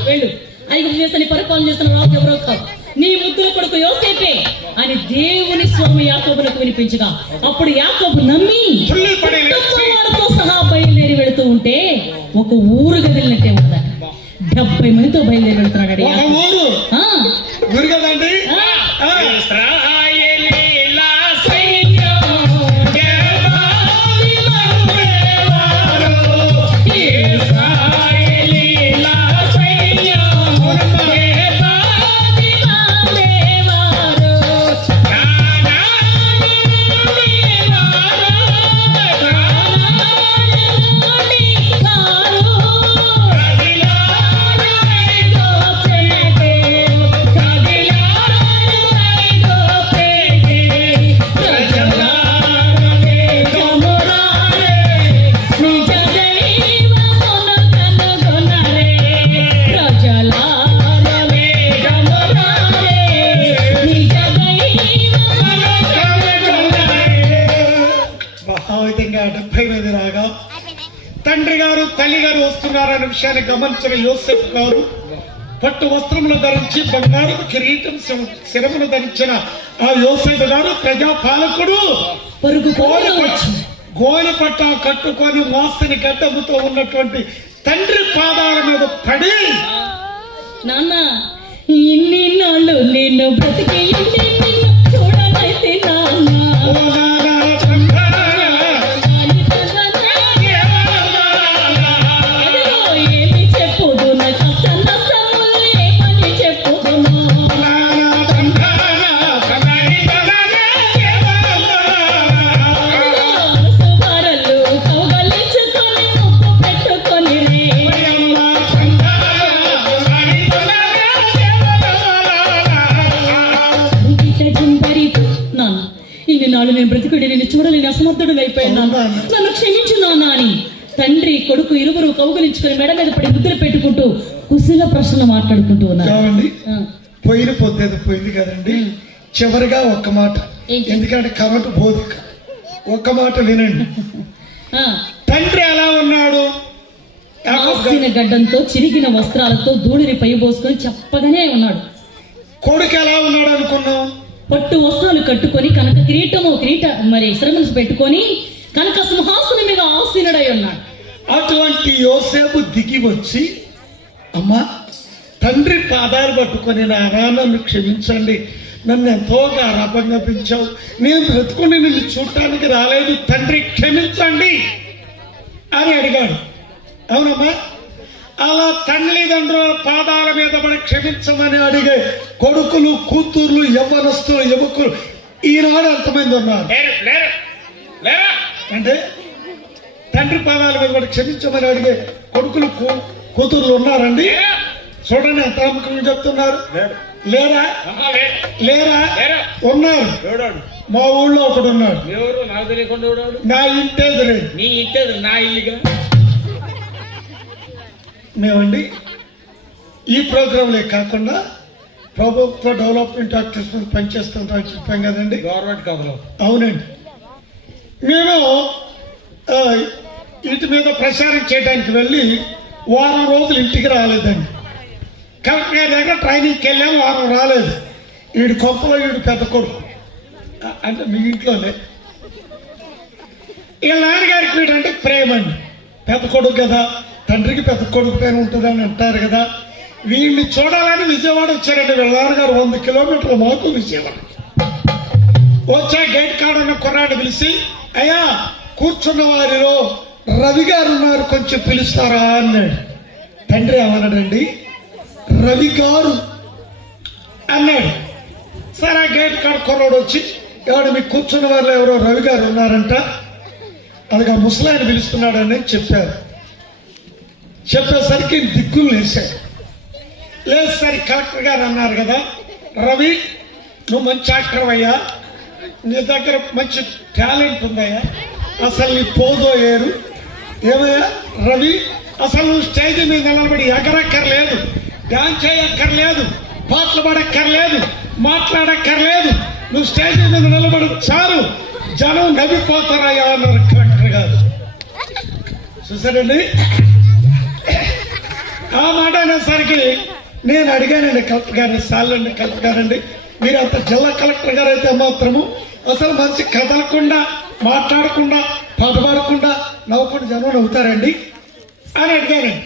వెళ్ళు, ఐగుప్తు దేశాన్ని పరిపాలన చేస్తున్న రాజు ఎవరో కాదు, నీ ముద్దుల కొడుకు యోసేపే అని దేవుని స్వామి యాకోబులకు వినిపించగా అప్పుడు యాకోబు నమ్మి వారితో సహా బయలుదేరి వెళుతూ ఉంటే ఒక ఊరు గదిలినట్టే ఉందట. 70 మందితో బయలుదేరి వెళుతున్నాడు. ఊరు కదండి. తండ్రి గారు తల్లి గారు వస్తున్నారనే విషయాన్ని గమనించిన యోసేపు గారు పట్టు వస్త్రములు ధరించి బంగారు కిరీటం శిరమును ధరించిన ఆ యోసేపు గారు ప్రజాపాలకుడు గోనె పట్ట కట్టుకొని మోస్తని గడ్డముతో ఉన్నటువంటి తండ్రి పాదాల మీద పడి, నాన్న ఇన్ని నాళ్ళు నేను బ్రతికి చూడనైతే నాన్న నేను బ్రతికుడి నేను చూడలేని అసమర్థుడు అయిపోయాను, నన్ను క్షమించు నాన్న అని తండ్రి కొడుకు ఇరువురు కౌగులించుకుని మెడ మీద పడి ముద్దులు పెట్టుకుంటూ కుశల ప్రశ్నలు మాట్లాడుకుంటూ ఉన్నారు. పోయిన పొద్దు పోయింది కదండి. చివరిగా ఒక్క మాట, ఎందుకంటే కరెంటు బోధిక, ఒక్క మాట వినండి. తండ్రి ఎలా ఉన్నాడు? గడ్డంతో చిరిగిన వస్త్రాలతో ధూళిని పైబోసుకొని చెప్పగానే ఉన్నాడు. కొడుకు ఎలా ఉన్నాడు అనుకున్నాం? పట్టు వస్త్రాలు కట్టుకొని కనక కిరీట మరి శ్రమను పెట్టుకొని కనక సింహాసనం మీద ఆసీనుడై ఉన్నాడు. అటువంటి యోసేపు దిగి వచ్చి, అమ్మా తండ్రి పాదాలు పట్టుకొని నన్ను క్షమించండి, నన్ను ఎంతో గారాభంగా పెంచావు, నేను బ్రతుకుని నిన్ను చూడటానికి రాలేదు, తండ్రి క్షమించండి అని అడిగాడు. అవునమ్మా? అలా తల్లిదండ్రుల పాదాల మీద మనం క్షమించమని అడిగే కొడుకులు, కూతుర్లు, యవ్వనస్తులు, యువకులు ఈనాడు ఎంతమంది ఉన్నారు? అంటే తండ్రి పాదాల మీద మనం క్షమించమని అడిగే కొడుకులు, కూతుర్లు ఉన్నారండి? చూడండి ఎంత నమ్మకంగా చెప్తున్నారు. లేరా? లేరా? ఉన్నారు. మా ఊళ్ళో ఒకడు ఉన్నాడు. నా ఇంటేది లేదు. నీ ఇంటేది నా ఇల్లుగా. మేమండి ఈ ప్రోగ్రాంలే కాకుండా ప్రభుత్వ డెవలప్మెంట్ యాక్టివిటీస్ మీద పనిచేస్తుంటామని చెప్పాం కదండి. గవర్నమెంట్ కథలో అవునండి. మేము వీటి మీద ప్రచారం చేయడానికి వెళ్ళి వారం రోజులు ఇంటికి రాలేదండి. కలెక్టర్ గారి దగ్గర ట్రైనింగ్కి వెళ్ళాము, వారం రాలేదు. వీడి కొంపలో వీడు పెద్ద కొడుకు, అంటే మీ ఇంట్లోనే. వీళ్ళ నాన్నగారికి వీడంటే ప్రేమ అండి. పెద్ద కొడుకు కదా, తండ్రికి పెద్ద కొడుకు పైన ఉంటుందని అంటారు కదా. వీడిని చూడాలని విజయవాడ వచ్చారండి. వీళ్ళ నాన్నగారు 100 కిలోమీటర్లు మాకు విజయవాడ వచ్చా. గేట్ కాడ ఉన్న కుర్రాడు పిలిచి, అయ్యా కూర్చున్న వారిలో రవి గారు ఉన్నారు, కొంచెం పిలుస్తారా అన్నాడు. తండ్రి ఏమన్నాడండి, రవి గారు అన్నాడు. సరే గేట్ కాడ కుర్రాడు వచ్చి, ఎవడు మీకు కూర్చున్న వారిలో ఎవరో రవి గారు ఉన్నారంట, అది ఆ ముసలాయన పిలుస్తున్నాడని చెప్పారు. చెప్పేసరికి దిక్కులు లేచాడు. లేసరికి కలెక్టర్ గారు అన్నారు కదా, రవి నువ్వు మంచి యాక్టర్ అయ్యా, నీ దగ్గర మంచి టాలెంట్ ఉందయ్యా, అసలు నీ పోజో ఏరు. ఏమయ్యా రవి, అసలు నువ్వు స్టేజ్ మీద నిలబడి ఎగరక్కర్లేదు, డాన్స్ చేయక్కర్లేదు, పాటలు పాడక్కర్లేదు, మాట్లాడక్కర్లేదు, నువ్వు స్టేజ్ మీద నిలబడి చాలు, జనం నవ్విపోతారయ్యా అన్నారు కలెక్టర్ గారు. చూసారండి, ఆ మాట అనేసరికి నేను అడిగానండి కలెక్టర్ గారిని, సార్లండి కలెక్టర్ గారండి, మీరు అంత జిల్లా కలెక్టర్ గారు అయితే మాత్రము అసలు మనిషి కదలకుండా, మాట్లాడకుండా, పాట పాడకుండా, నవ్వకుండా జనం నవ్వుతారండి అని అడిగానండి.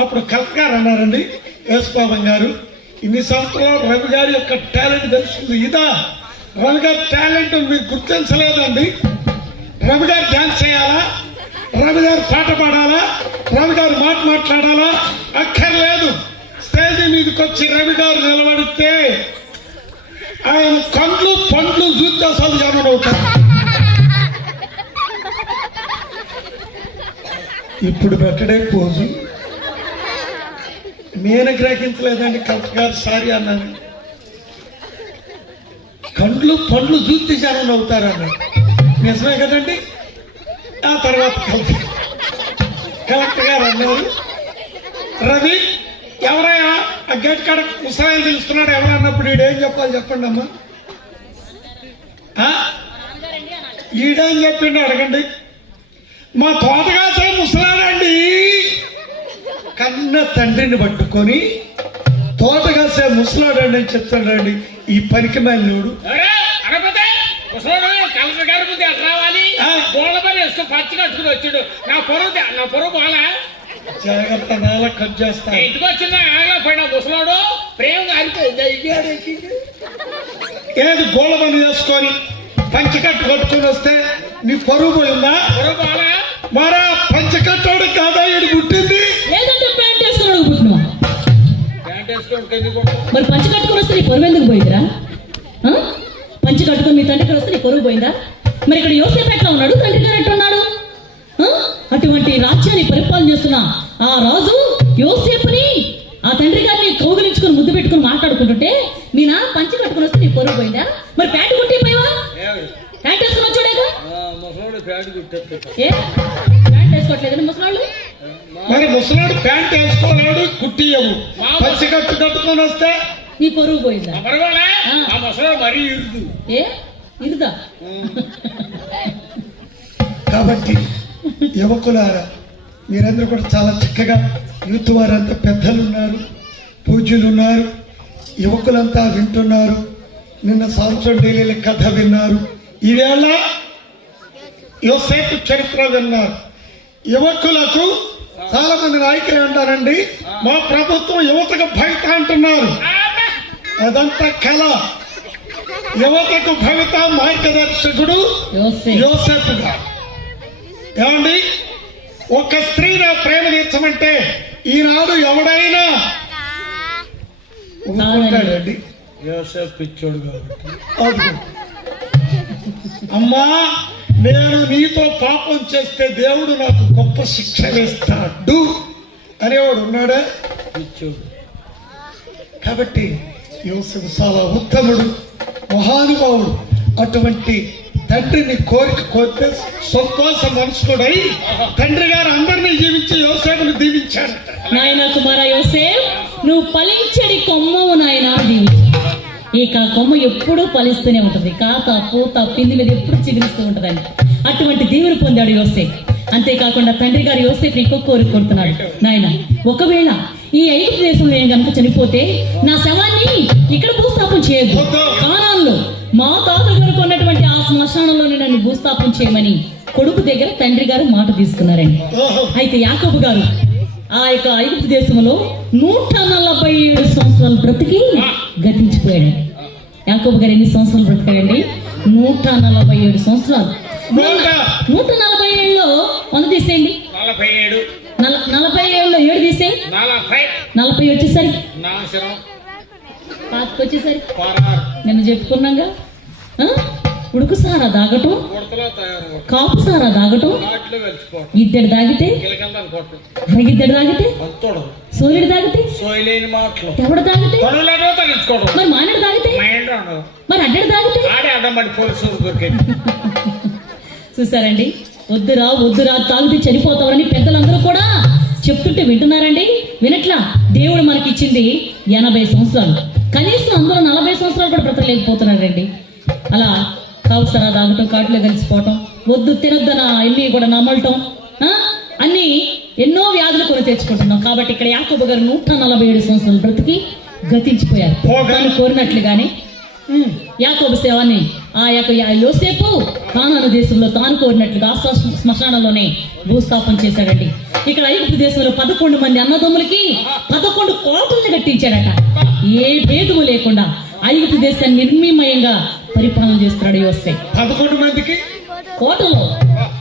అప్పుడు కలెక్టర్ గారు అన్నారండి, యేసుబాబం గారు ఇన్ని సంవత్సరాలు రవి గారి యొక్క టాలెంట్ తెలుస్తుంది. ఇదా రవి గారి టాలెంట్ మీకు గుర్తించలేదండి. రవి గారు డాన్స్ చేయాలా, రవి గారు పాట పాడాలా, రవి గారు మాట మాట్లాడాలా అక్కర్లేదు. స్టేజ్ మీదకి వచ్చి రవి గారు నిలబడితే ఆయన కండ్లు పండ్లు చూస్తే అసలు జనం అవుతారు. ఇప్పుడు పెట్టడే పోజు నేను గ్రహించలేదండి. కలెక్టర్ గారు సారీ అన్నాను. కండ్లు పండ్లు చూస్తే జనం అవుతారు అన్నాడు. నిజమే కదండి. ఆ తర్వాత కలెక్టర్ గారు అన్నారు, రవి ఎవరైనా ఆ గేట్ కాడ ముసలాయన తెలుస్తున్నాడు ఎవరు అన్నప్పుడు ఈడేం చెప్పాలి చెప్పండి అమ్మా. ఈడేం చెప్పిండు అడగండి. మా తోటగాసే ముసలాడండి. కన్న తండ్రిని పట్టుకొని తోటగాసే ముసలాడండి అని చెప్తాడండి ఈ పనికి మళ్ళీడు. కలెక్టర్ గారి ముందు ఎట్లా రావాలి, గోళ్ళ పని వేస్తూ పచ్చి కట్టుకుని వచ్చాడు. నా పొరుగు బాగా జాగ్రత్త, నాలా కట్ చేస్తా. ఇంటికి వచ్చిన ఆగా పడిన ముసలాడు ప్రేమ అయిపోయింది. ఏది గోళ్ళ పని చేసుకొని పంచకట్టు కట్టుకుని వస్తే నీ పరుగు పోయిందా? పొరుగు బాగా మరా పంచకట్టోడు కాదా ఈడు పుట్టింది? లేదంటే ప్యాంట్ వేసుకున్నాడు పుట్టినవా? ప్యాంట్ వేసుకోండి. మరి పంచి కట్టుకుని వస్తే నీ పొరుగు ఎందుకు పోయిందిరా? పంచి కట్టుకుని మీ తండ్రి వస్తే నీ పొరుగు పోయిందా? మరి ఇక్కడ యోసేపు ఎట్లా ఉన్నాడు, తండ్రి గారు ఎట్లా ఉన్నాడు? అటువంటి రాజ్యాన్ని పరిపాలన చేస్తున్న ఆ రాజు యోసేపుని ఆ తండ్రి గారిని కౌగిలించుకుని ముద్దు పెట్టుకుని మాట్లాడుకుంటుంటే మీ నాన్న పంచి కట్టుకుని వస్తే నీ పొరుగు పోయిందా? మరి ప్యాంటు కుట్టి పోయావా? ప్యాంట్ వేసుకుని వచ్చాడేగా. ఏ ప్యాంట్ వేసుకోవట్లేదండి ముసలాళ్ళు? మరి ముసలాడు ప్యాంట్ వేసుకోలేడు, కుట్టియవు. పంచి కట్టు కట్టుకొని వస్తే నీ పొరుగు పోయిందా? మరీ ఇరుదు. ఏ ఇరుదా? కాబట్టి యువకులారా మీరందరూ కూడా చాలా చక్కగా, యూత్ వారంతా పెద్దలు ఉన్నారు, పూజ్యులు ఉన్నారు, యువకులంతా వింటున్నారు. నిన్న సంవత్సరం ఢిల్లీల కథ విన్నారు, ఈవేళ యోసేపు చరిత్ర విన్నారు. యువకులకు చాలా మంది నాయకులు అంటారండి, మా ప్రభుత్వం యువతకు భవిత అంటున్నారు. అదంతా కళ. యువతకు భవిత మార్గదర్శకుడు యోసేపు గారు. ఏమండి, ఒక స్త్రీని ప్రేమ తీర్చమంటే ఈనాడు ఎవడైనా ఒప్పుకుంటాడండి. యోసేపు పిచ్చోడు కాబట్టి అమ్మా నేను నీతో పాపం చేస్తే దేవుడు నాకు గొప్ప శిక్ష వేస్తాడు అనేవాడు ఉన్నాడా? పిచ్చోడు. కాబట్టి యోసేపు చాలా ఉత్తముడు, మహానుభావుడు. అటువంటి తండ్రిని కోరితే సంతోష మనస్కుడై తండ్రి గారు అందరినీ జీవించి యోసేపును దీవించాడు. నాయన కుమార యోసేపు, నువ్వు ఫలించడి కొమ్మవు నాయన దీవించు. కొమ్మ ఎప్పుడూ ఫలిస్తూనే ఉంటుంది. కాత పూత పిండి మీద ఎప్పుడు చిగురిస్తూ ఉంటుందండి. అటువంటి దేవుడు పొందాడు యోసేపు. అంతేకాకుండా తండ్రి గారు యోసేపుని ఇంకో కోరిక కోరుతున్నాడు. నాయన, ఒకవేళ ఈ ఐగుప్తు దేశంలో నేను కనుక చనిపోతే నా శవాన్ని ఇక్కడ భూస్థాపన చేయదు, కానాన్లో మా తాతలు గారు కొన్నటువంటి ఆ శ్మశానంలోనే నన్ను భూస్థాపన చేయమని కొడుకు దగ్గర తండ్రి గారు మాట తీసుకున్నారండి. అయితే యాకోబు గారు ఆ యొక్క ఐగుప్తు దేశంలో 147 సంవత్సరాలు బ్రతికి గతించిపోయాడు. యాకోబు గారు ఎన్ని సంవత్సరాలు బ్రతికాడండి? 147 సంవత్సరాలు. 147లో 100 తీసేయండి, 47లో 7 తీసేయండి, 40 వచ్చేసరికి పాతికి వచ్చేసరికి నేను చెప్పుకున్నాగా. ఉడుకు సారా దాగటం, కాపు సారా దాగటం, ఇద్దరు దాగితే అరగిద్దరు తాగితే, సోలిడు తాగితే, ఎవడు తాగితే, మరి మానేడు తాగితే, మరి అడ్డడు తాగితే. చూసారండి, వద్దురా వద్దురా తాగితే చనిపోతావని పెద్దలందరూ కూడా చెప్తుంటే వింటున్నారండి? వినట్లా. దేవుడు మనకి ఇచ్చింది 80 సంవత్సరాలు, కనీసం అందులో 40 సంవత్సరాలు కూడా బ్రతకలేకపోతున్నారండి. అలా కావుసరా దాగటం, కాటిలో కలిసిపోవటం, వద్దు తినొద్దన ఎన్ని కూడా నమ్మటం, అన్ని ఎన్నో వ్యాధులు కూడా తెచ్చుకుంటున్నాం. కాబట్టి ఇక్కడ యాకోబు గారు 147 సంవత్సరాలు బ్రతికి గతించిపోయారు. తాను కోరినట్లుగానే యాకోబు సేవని ఆ యొక్క యోసేపు కానాను దేశంలో తాను కోరినట్లుగా ఆ శ్మశానంలోనే భూస్థాపన చేశాడండి. ఇక్కడ ఐగుప్తు దేశంలో 11 మంది అన్నదమ్ములకి 11 కోటలను కట్టించాడట. ఏ భేదము లేకుండా ఐగుప్తు దేశాన్ని నిర్మీమయంగా పరిపాలన చేస్తున్నాడు యోసేపు. 11 మందికి కోటలో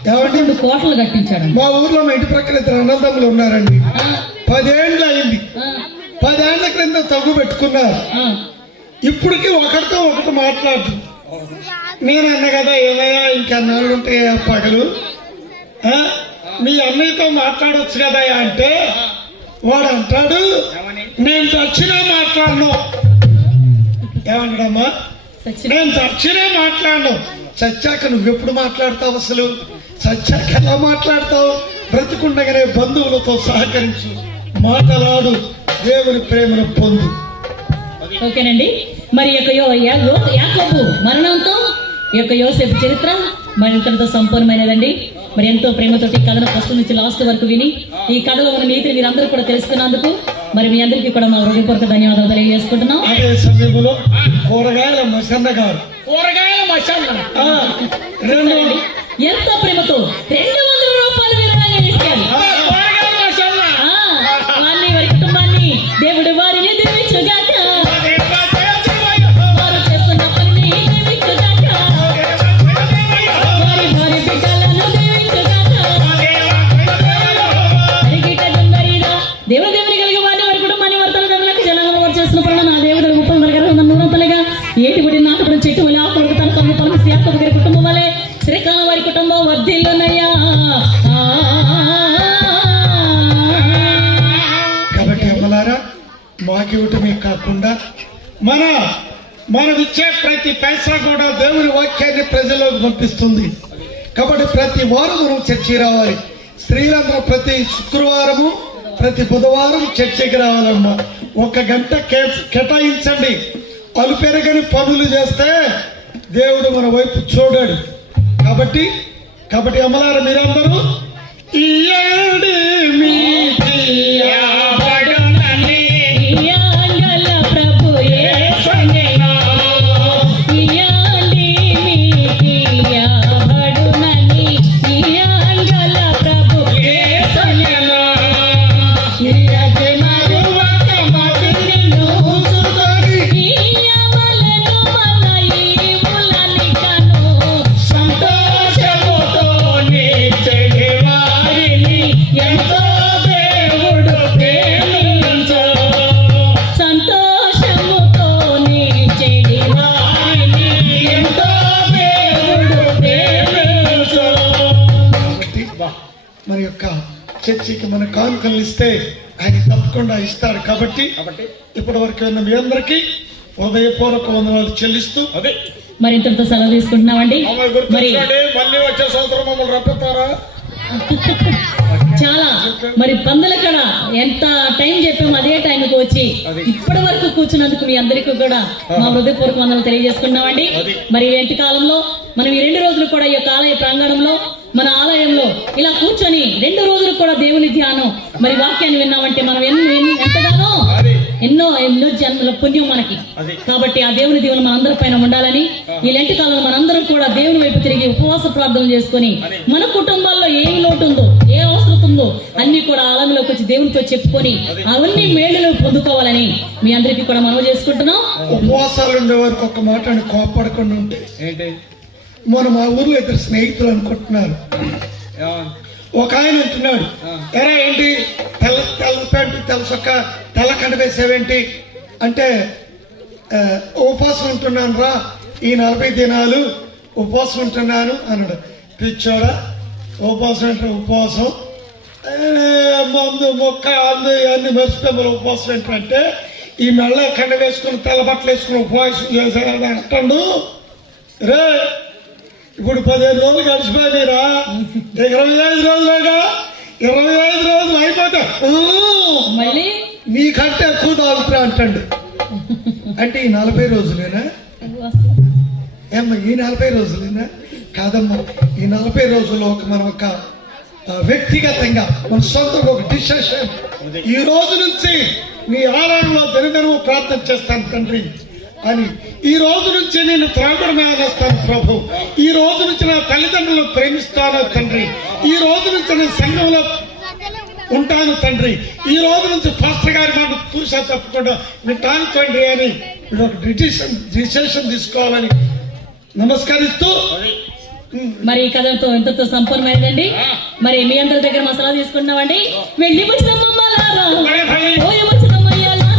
11 కోటలు కట్టించాడు. మా ఊర్లో మా ఇంటి ప్రక్కన 2 అన్నదమ్ములు ఉన్నారండి. 10 ఏళ్ళు అయింది. 10 ఏళ్ల క్రింద తగ్గు పెట్టుకున్నారు. ఇప్పటికి ఒకరితో ఒకటి మాట్లాడు. నేను అన్న కదా, ఏమయ్యా ఇంకెన్నాళ్ళు ఉంటాయా పగలు, మీ అన్నయ్యతో మాట్లాడవచ్చు కదా అంటే వాడు అంటాడు, నేను చచ్చినా మాట్లాడను. ఏమన్నాడమ్మా? నేను చచ్చినా మాట్లాడను. చచ్చాక నువ్వెప్పుడు మాట్లాడతావు? అసలు చచ్చాక ఎలా మాట్లాడతావు? బ్రతికుండగానే బంధువులతో సహకరించు, మాట్లాడు, దేవుని ప్రేమను పొందు. ఓకేనండి. మరి యాకోబు మరణంతో ఈ యొక్క యోసేపు చరిత్ర మరింతతో సంపూర్ణమైనదండి. మరి ఎంతో ప్రేమతోటి కథను ఫస్ట్ నుంచి లాస్ట్ వరకు విని ఈ కథలో ఉన్న నీతిని మీరందరూ కూడా తెలుసుకున్నందుకు మరి మీ అందరికీ కూడా మా హృదయపూర్వక ధన్యవాదాలు తెలియజేసుకుంటున్నాం. అదే సమయంలో కూరగాయల మసన్న గారు ఎంతో ప్రేమతో 200 రూపాయలు విరాళంగా ఇచ్చారు. వాళ్ళని వారి కుటుంబాన్ని దేవుడు వారిని దీవించుగాక, వారు చేస్తున్న పనిని దీవించుగాక, వారి వారి బిడ్డలను దీవించుగాక. దేవుడు దేవుని కలిగి వారిని వారి కుటుంబాన్ని వర్తలు గనులకు జనాంగం వారు చేస్తున్న పనులు నా దేవుడు 30 ఏటిబడి నాటపడి చెట్టు వల్ల ఆకులకు తన కమ్మ పలసి యాకోబు గారి కుటుంబం వలె శ్రీకాలం వారి కుటుంబం వర్ధిల్లునయ్యా. కాబట్టి అమ్మలారా, మాకివ్వటమే కాకుండా మనమిచ్చే ప్రతి పైసా కూడా దేవుని వాక్యాన్ని ప్రజల్లోకి పంపిస్తుంది. కాబట్టి ప్రతి వారం మనం చర్చి రావాలి. స్త్రీలందరూ ప్రతి శుక్రవారము ప్రతి బుధవారం చర్చికి రావాలమ్మా. 1 గంట కేటాయించండి. అలు పెరగని పనులు చేస్తే దేవుడు మన వైపు చూడాడు. కాబట్టి అమ్మలారా, మీరందరూ ఇయ్యండి మీ మన యొక్క చర్చికి మన కానుకలు ఇస్తే ఆయన తప్పకుండా ఇస్తాడు. కాబట్టి ఇప్పటి వరకు ఉన్న మీ అందరికీ హృదయపూర్వక వందనాలు చెల్లిస్తూ మరి ఇంతటితో సెలవు తీసుకుంటున్నామండి. మళ్ళీ వచ్చే సంవత్సరం మమ్మల్ని రప్పుతారా? చాలా మరి పందుల కడ ఎంత టైం చెప్పాము అదే టైంకి వచ్చి ఇప్పటి వరకు కూర్చున్నందుకు మీ అందరికీ కూడా మా హృదయపూర్వక వందలు తెలియజేసుకున్నామండి. మరి ఈ కాలంలో మనం ఈ 2 రోజులు కూడా ఈ యొక్క ఆలయ ప్రాంగణంలో మన ఆలయంలో ఇలా కూర్చొని 2 రోజులు కూడా దేవుని ధ్యానం మరి వాక్యాన్ని విన్నామంటే మనం ఎంతగానో ఎన్నో జన్మల పుణ్యం మనకి. కాబట్టి ఆ దేవుని దీవెన మనందరి పైన ఉండాలని ఈ లెంటి కాలంలో మనందరం కూడా దేవుని వైపు తిరిగి ఉపవాస ప్రార్థన చేసుకొని మన కుటుంబాల్లో ఏమి లోటు ఉందో ఏ అవసరం ఉందో అన్ని కూడా ఆలయంలోకి వచ్చి దేవునితో చెప్పుకొని అవన్నీ మేలులు పొందుకోవాలని మీ అందరికీ కూడా మనవి చేసుకుంటున్నాం. ఉపవాసాలు ఉండే వరకు ఒక మాట కోపడకుండా ఉంటే మన మా ఊర్లో 2 స్నేహితులు అనుకుంటున్నారు. ఒక ఆయన అంటున్నాడు, ఎరా ఏంటి తెల్ల ప్యాంటు తెల్ల చొక్క తెల్ల కండ వేసేవేంటి అంటే ఉపవాసం ఉంటున్నాను రా ఈ 40 దినాలు ఉపవాసం ఉంటున్నాను అన్నాడు. పిచ్చోడా ఉపవాసం అంటే ఉపవాసం మందు మొక్క అందు అన్ని మర్చిపోయి ఉపవాసం ఏంటంటే ఈ మెళ్ళ కండ వేసుకుని తెల్ల బట్టలు వేసుకుని ఉపవాసం చేశారని అంటాడు. రే ఇప్పుడు 15 రోజులు గడిచిపోయినారా, 25 రోజులుగా 25 రోజులు అయిపోతా మళ్ళీ నీకంటే ఎక్కువ తాగుతురా అంటాడు. అంటే ఈ 40 రోజులేనా ఏమ్మా? ఈ 40 రోజులేనా? కాదమ్మా, ఈ 40 రోజుల్లో మనం ఒక వ్యక్తిగతంగా మన సొంతంగా ఒక డిసిషన్, ఈ రోజు నుంచి నీ ఆలయంలో దినదినము ప్రార్థన చేస్తాను తండ్రి అని, ఈ రోజు నుంచి నేను త్రాగుడు మానేస్తాను ప్రభు, ఈ రోజు నుంచి నా తల్లిదండ్రులను ప్రేమిస్తాను తండ్రి, ఈ రోజు నుంచి నేను సంఘంలో ఉంటాను తండ్రి, ఈ రోజు నుంచి పాస్టర్ గారి మాట చూసా తప్పకుండా వింటాను తండ్రి అని ఒక డిసిషన్ తీసుకోవాలని నమస్కరిస్తూ మరి ఈ కథతో ఎంతో సంపన్నమైందండి. మరి మీ అందరి దగ్గర మసాలా తీసుకుంటున్నామండి. వెళ్ళి వచ్చినమ్మలారా పోయి వచ్చినమ్మయ్యాలారా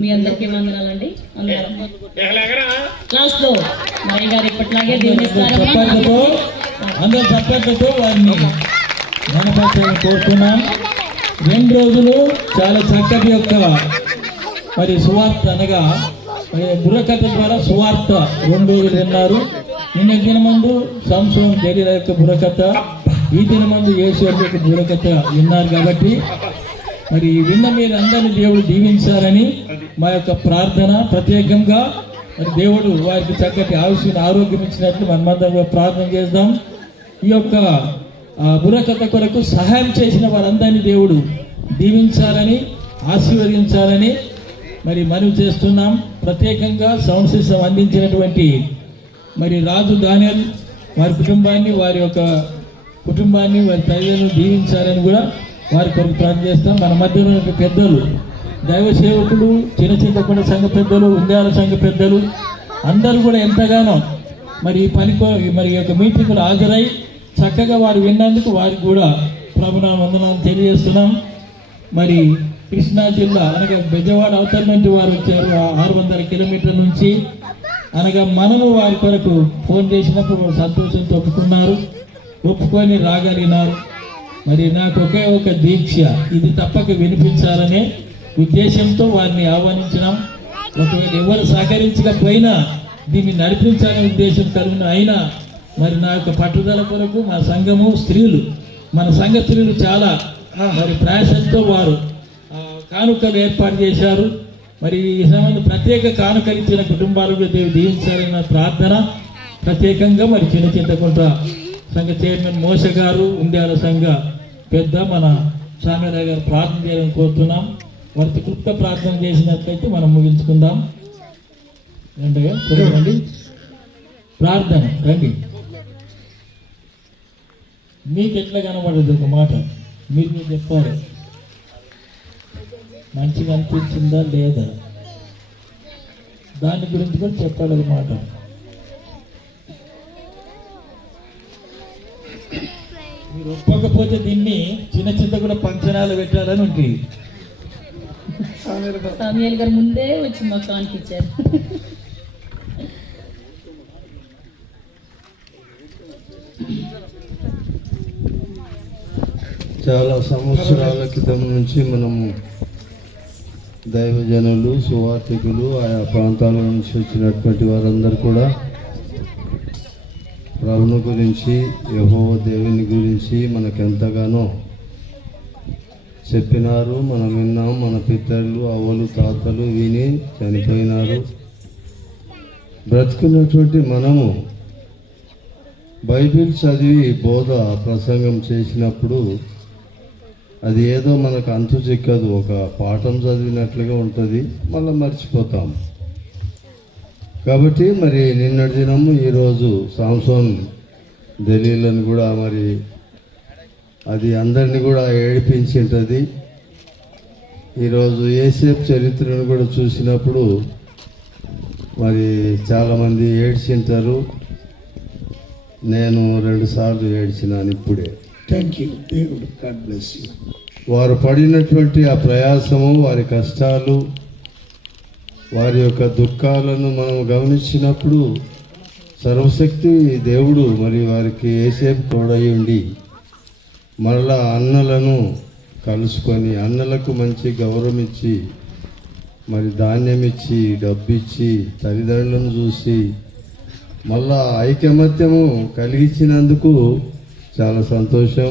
మీ అందరికీ వందనాలండి. లాస్ట్ లో మరయ్య గారు ఇప్పట్లాగే అందరూ చప్పట్లతో వారిని మనపక్షాలను కోరుతున్నాం. 2 రోజులు చాలా చక్కటి యొక్క మరి సువార్త అనగా బుర్రకథ ద్వారా సువార్త 2 రోజులు విన్నారు. నిన్న దినమందు సంసోన్ జరిగిన యొక్క బుర్రకథ, ఈ దినమందు యేసు యొక్క బుర్రకథ విన్నారు. కాబట్టి మరి విన్న మీరు అందరినీ దేవుడు దీవించాలని మా యొక్క ప్రార్థన. ప్రత్యేకంగా మరి దేవుడు వారికి చక్కటి ఆరోగ్యం ఇచ్చినట్లు మనమందరం ప్రార్థన చేద్దాం. ఈ యొక్క బుర్రకథ కొరకు సహాయం చేసిన వారందరినీ దేవుడు దీవించాలని ఆశీర్వదించాలని మరి మనవి చేస్తున్నాం. ప్రత్యేకంగా సౌండ్ సిస్టమ్ అందించినటువంటి మరి రాజు డానియల్ వారి కుటుంబాన్ని, వారి యొక్క కుటుంబాన్ని, వారి తల్లిదండ్రులను దీవించాలని కూడా వారి కొరకు ప్రార్థన చేస్తాం. మన మధ్యలో పెద్దలు, దైవ సేవకులు, చిన్న సంఘ పెద్దలు, ఉండాల సంఘ పెద్దలు అందరూ కూడా ఎంతగానో మరి ఈ మరి యొక్క మీటింగ్లు హాజరై చక్కగా వారు విన్నందుకు వారికి కూడా ప్రభునామ వందనాలు తెలియజేస్తున్నాం. మరి కృష్ణా జిల్లా అనగా బెజవాడ అవతల నుంచి వారు వచ్చారు, 600 కిలోమీటర్ల నుంచి. అనగా మనము వారి కొరకు ఫోన్ చేసినప్పుడు సంతోషంతో ఒప్పుకొని రాగలిగినారు. మరి నాకు ఒకే ఒక దీక్ష, ఇది తప్పక వినిపించాలనే ఉద్దేశంతో వారిని ఆహ్వానించినాం. ఒకవేళ ఎవరు సహకరించకపోయినా దీన్ని నడిపించాలనే ఉద్దేశం కలిగిన అయినా మరి నా యొక్క పట్టుదల కొరకు మా సంఘము స్త్రీలు, మన సంఘ స్త్రీలు చాలా మరి ప్రయాసంతో వారు కానుకలు ఏర్పాటు చేశారు. మరి ఈ సమయంలో ప్రత్యేక కానుకలు ఇచ్చిన కుటుంబాలకు దేవుడు దీవించాలన్న ప్రార్థన. ప్రత్యేకంగా మరి చిన్న చింతకుంట సంఘ చైర్మన్ మోస గారు, ఉండ్యాల సంఘ పెద్ద మన సామ్యరావు గారు ప్రార్థన చేయాలని కోరుతున్నాం. వారికి క్లుప్త ప్రార్థన చేసినట్లయితే మనం ముగించుకుందాం. ఏంటగా చూడండి, ప్రార్థన రండి. మీకు ఎట్లా కనబడదు ఒక మాట మీరు చెప్పారు, మంచిగా అనిపించిందా లేదా దాని గురించి కూడా చెప్పాలి ఒక మాట. మీరు ఒప్పకపోతే దీన్ని చిన్న చిన్న కూడా పంచనాలు పెట్టాలని ఉంటుంది. సామ్యాల్ గారు ముందే వచ్చి మాకు కానిపించారు. చాలా సంవత్సరాల క్రితం నుంచి మనము దైవజనులు, సువార్థికులు, ఆయా ప్రాంతాల నుంచి వచ్చినటువంటి వారందరూ కూడా ప్రభుని గురించి, యెహోవా దేవుని గురించి మనకెంతగానో చెప్పినారు. మనం విన్నాం. మన పితరులు, అవ్వలు, తాతలు విని చనిపోయినారు. బ్రతుకున్నటువంటి మనము బైబిల్ చదివి బోధ ప్రసంగం చేసినప్పుడు అది ఏదో మనకు అంతు చిక్కదు, ఒక పాఠం చదివినట్లుగా ఉంటుంది, మళ్ళీ మర్చిపోతాం. కాబట్టి మరి నిన్నటి దినము ఈరోజు సాంసోన్ దలీలను కూడా మరి అది అందరినీ కూడా ఏడిపించింటుంది. ఈరోజు యేసేపు చరిత్రను కూడా చూసినప్పుడు మరి చాలామంది ఏడ్చింటారు. నేను 2 సార్లు ఏడ్చినాను ఇప్పుడే. థ్యాంక్ యూ దేవుడు, గాడ్ బ్లెస్ యూ. వారు పడినటువంటి ఆ ప్రయాసము, వారి కష్టాలు, వారి యొక్క దుఃఖాలను మనం గమనించినప్పుడు సర్వశక్తి దేవుడు మరి వారికి యేసేపు తోడై ఉండి మరలా అన్నలను కలుసుకొని అన్నలకు మంచి గౌరవం ఇచ్చి మరి ధాన్యం ఇచ్చి డబ్బిచ్చి తల్లిదండ్రులను చూసి మళ్ళా ఐకమత్యము కలిగించినందుకు చాలా సంతోషం.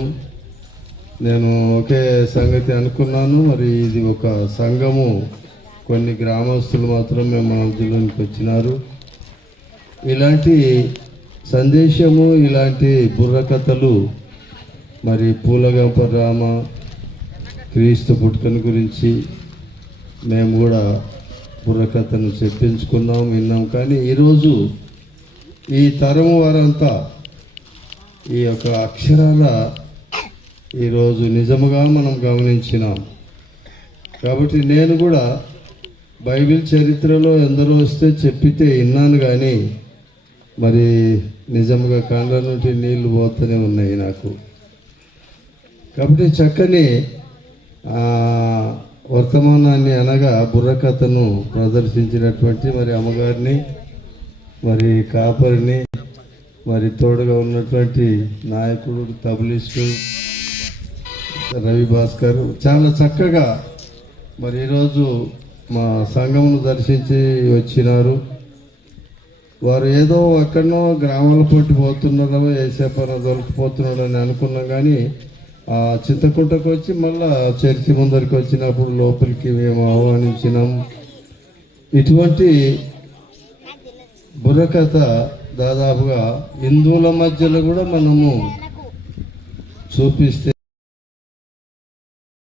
నేను ఒకే సంగతి అనుకున్నాను, మరి ఇది ఒక సంఘము, కొన్ని గ్రామస్తులు మాత్రమే మా మధ్యలోనికి వచ్చినారు. ఇలాంటి సందేశము, ఇలాంటి బుర్రకథలు మరి పూలగంప రామ, క్రీస్తు పుట్టుకను గురించి మేము కూడా బుర్రకథను చెప్పించుకున్నాం, విన్నాం. కానీ ఈరోజు ఈ తరము వారంతా ఈ యొక్క అక్షరాల ఈరోజు నిజముగా మనం గమనించినాం. కాబట్టి నేను కూడా బైబిల్ చరిత్రలో ఎందరో వస్తే చెప్పితే విన్నాను, కానీ మరి నిజంగా కళ్ళ నుండి నీళ్లు పోతూనే ఉన్నాయి నాకు. కాబట్టి చక్కని వర్తమానాన్ని అనగా బుర్రకథను ప్రదర్శించినటువంటి మరి అమ్మగారిని, మరి కాపరిని, మరి తోడుగా ఉన్నటువంటి నాయకుడు తబలిస్టు రవి భాస్కర్ చాలా చక్కగా మరి ఈరోజు మా సంఘమును దర్శించి వచ్చినారు. వారు ఏదో ఎక్కడనో గ్రామాల పొట్టి పోతున్నారో ఏసేపన దొరికిపోతున్నాడు అని అనుకున్నాం, కానీ ఆ చింతకుంటకు వచ్చి మళ్ళా చర్చి ముందరికి వచ్చినప్పుడు లోపలికి మేము ఆహ్వానించినాం. ఇటువంటి బుర్రకథ దాదాపుగా హిందువుల మధ్యలో కూడా మనము చూపిస్తే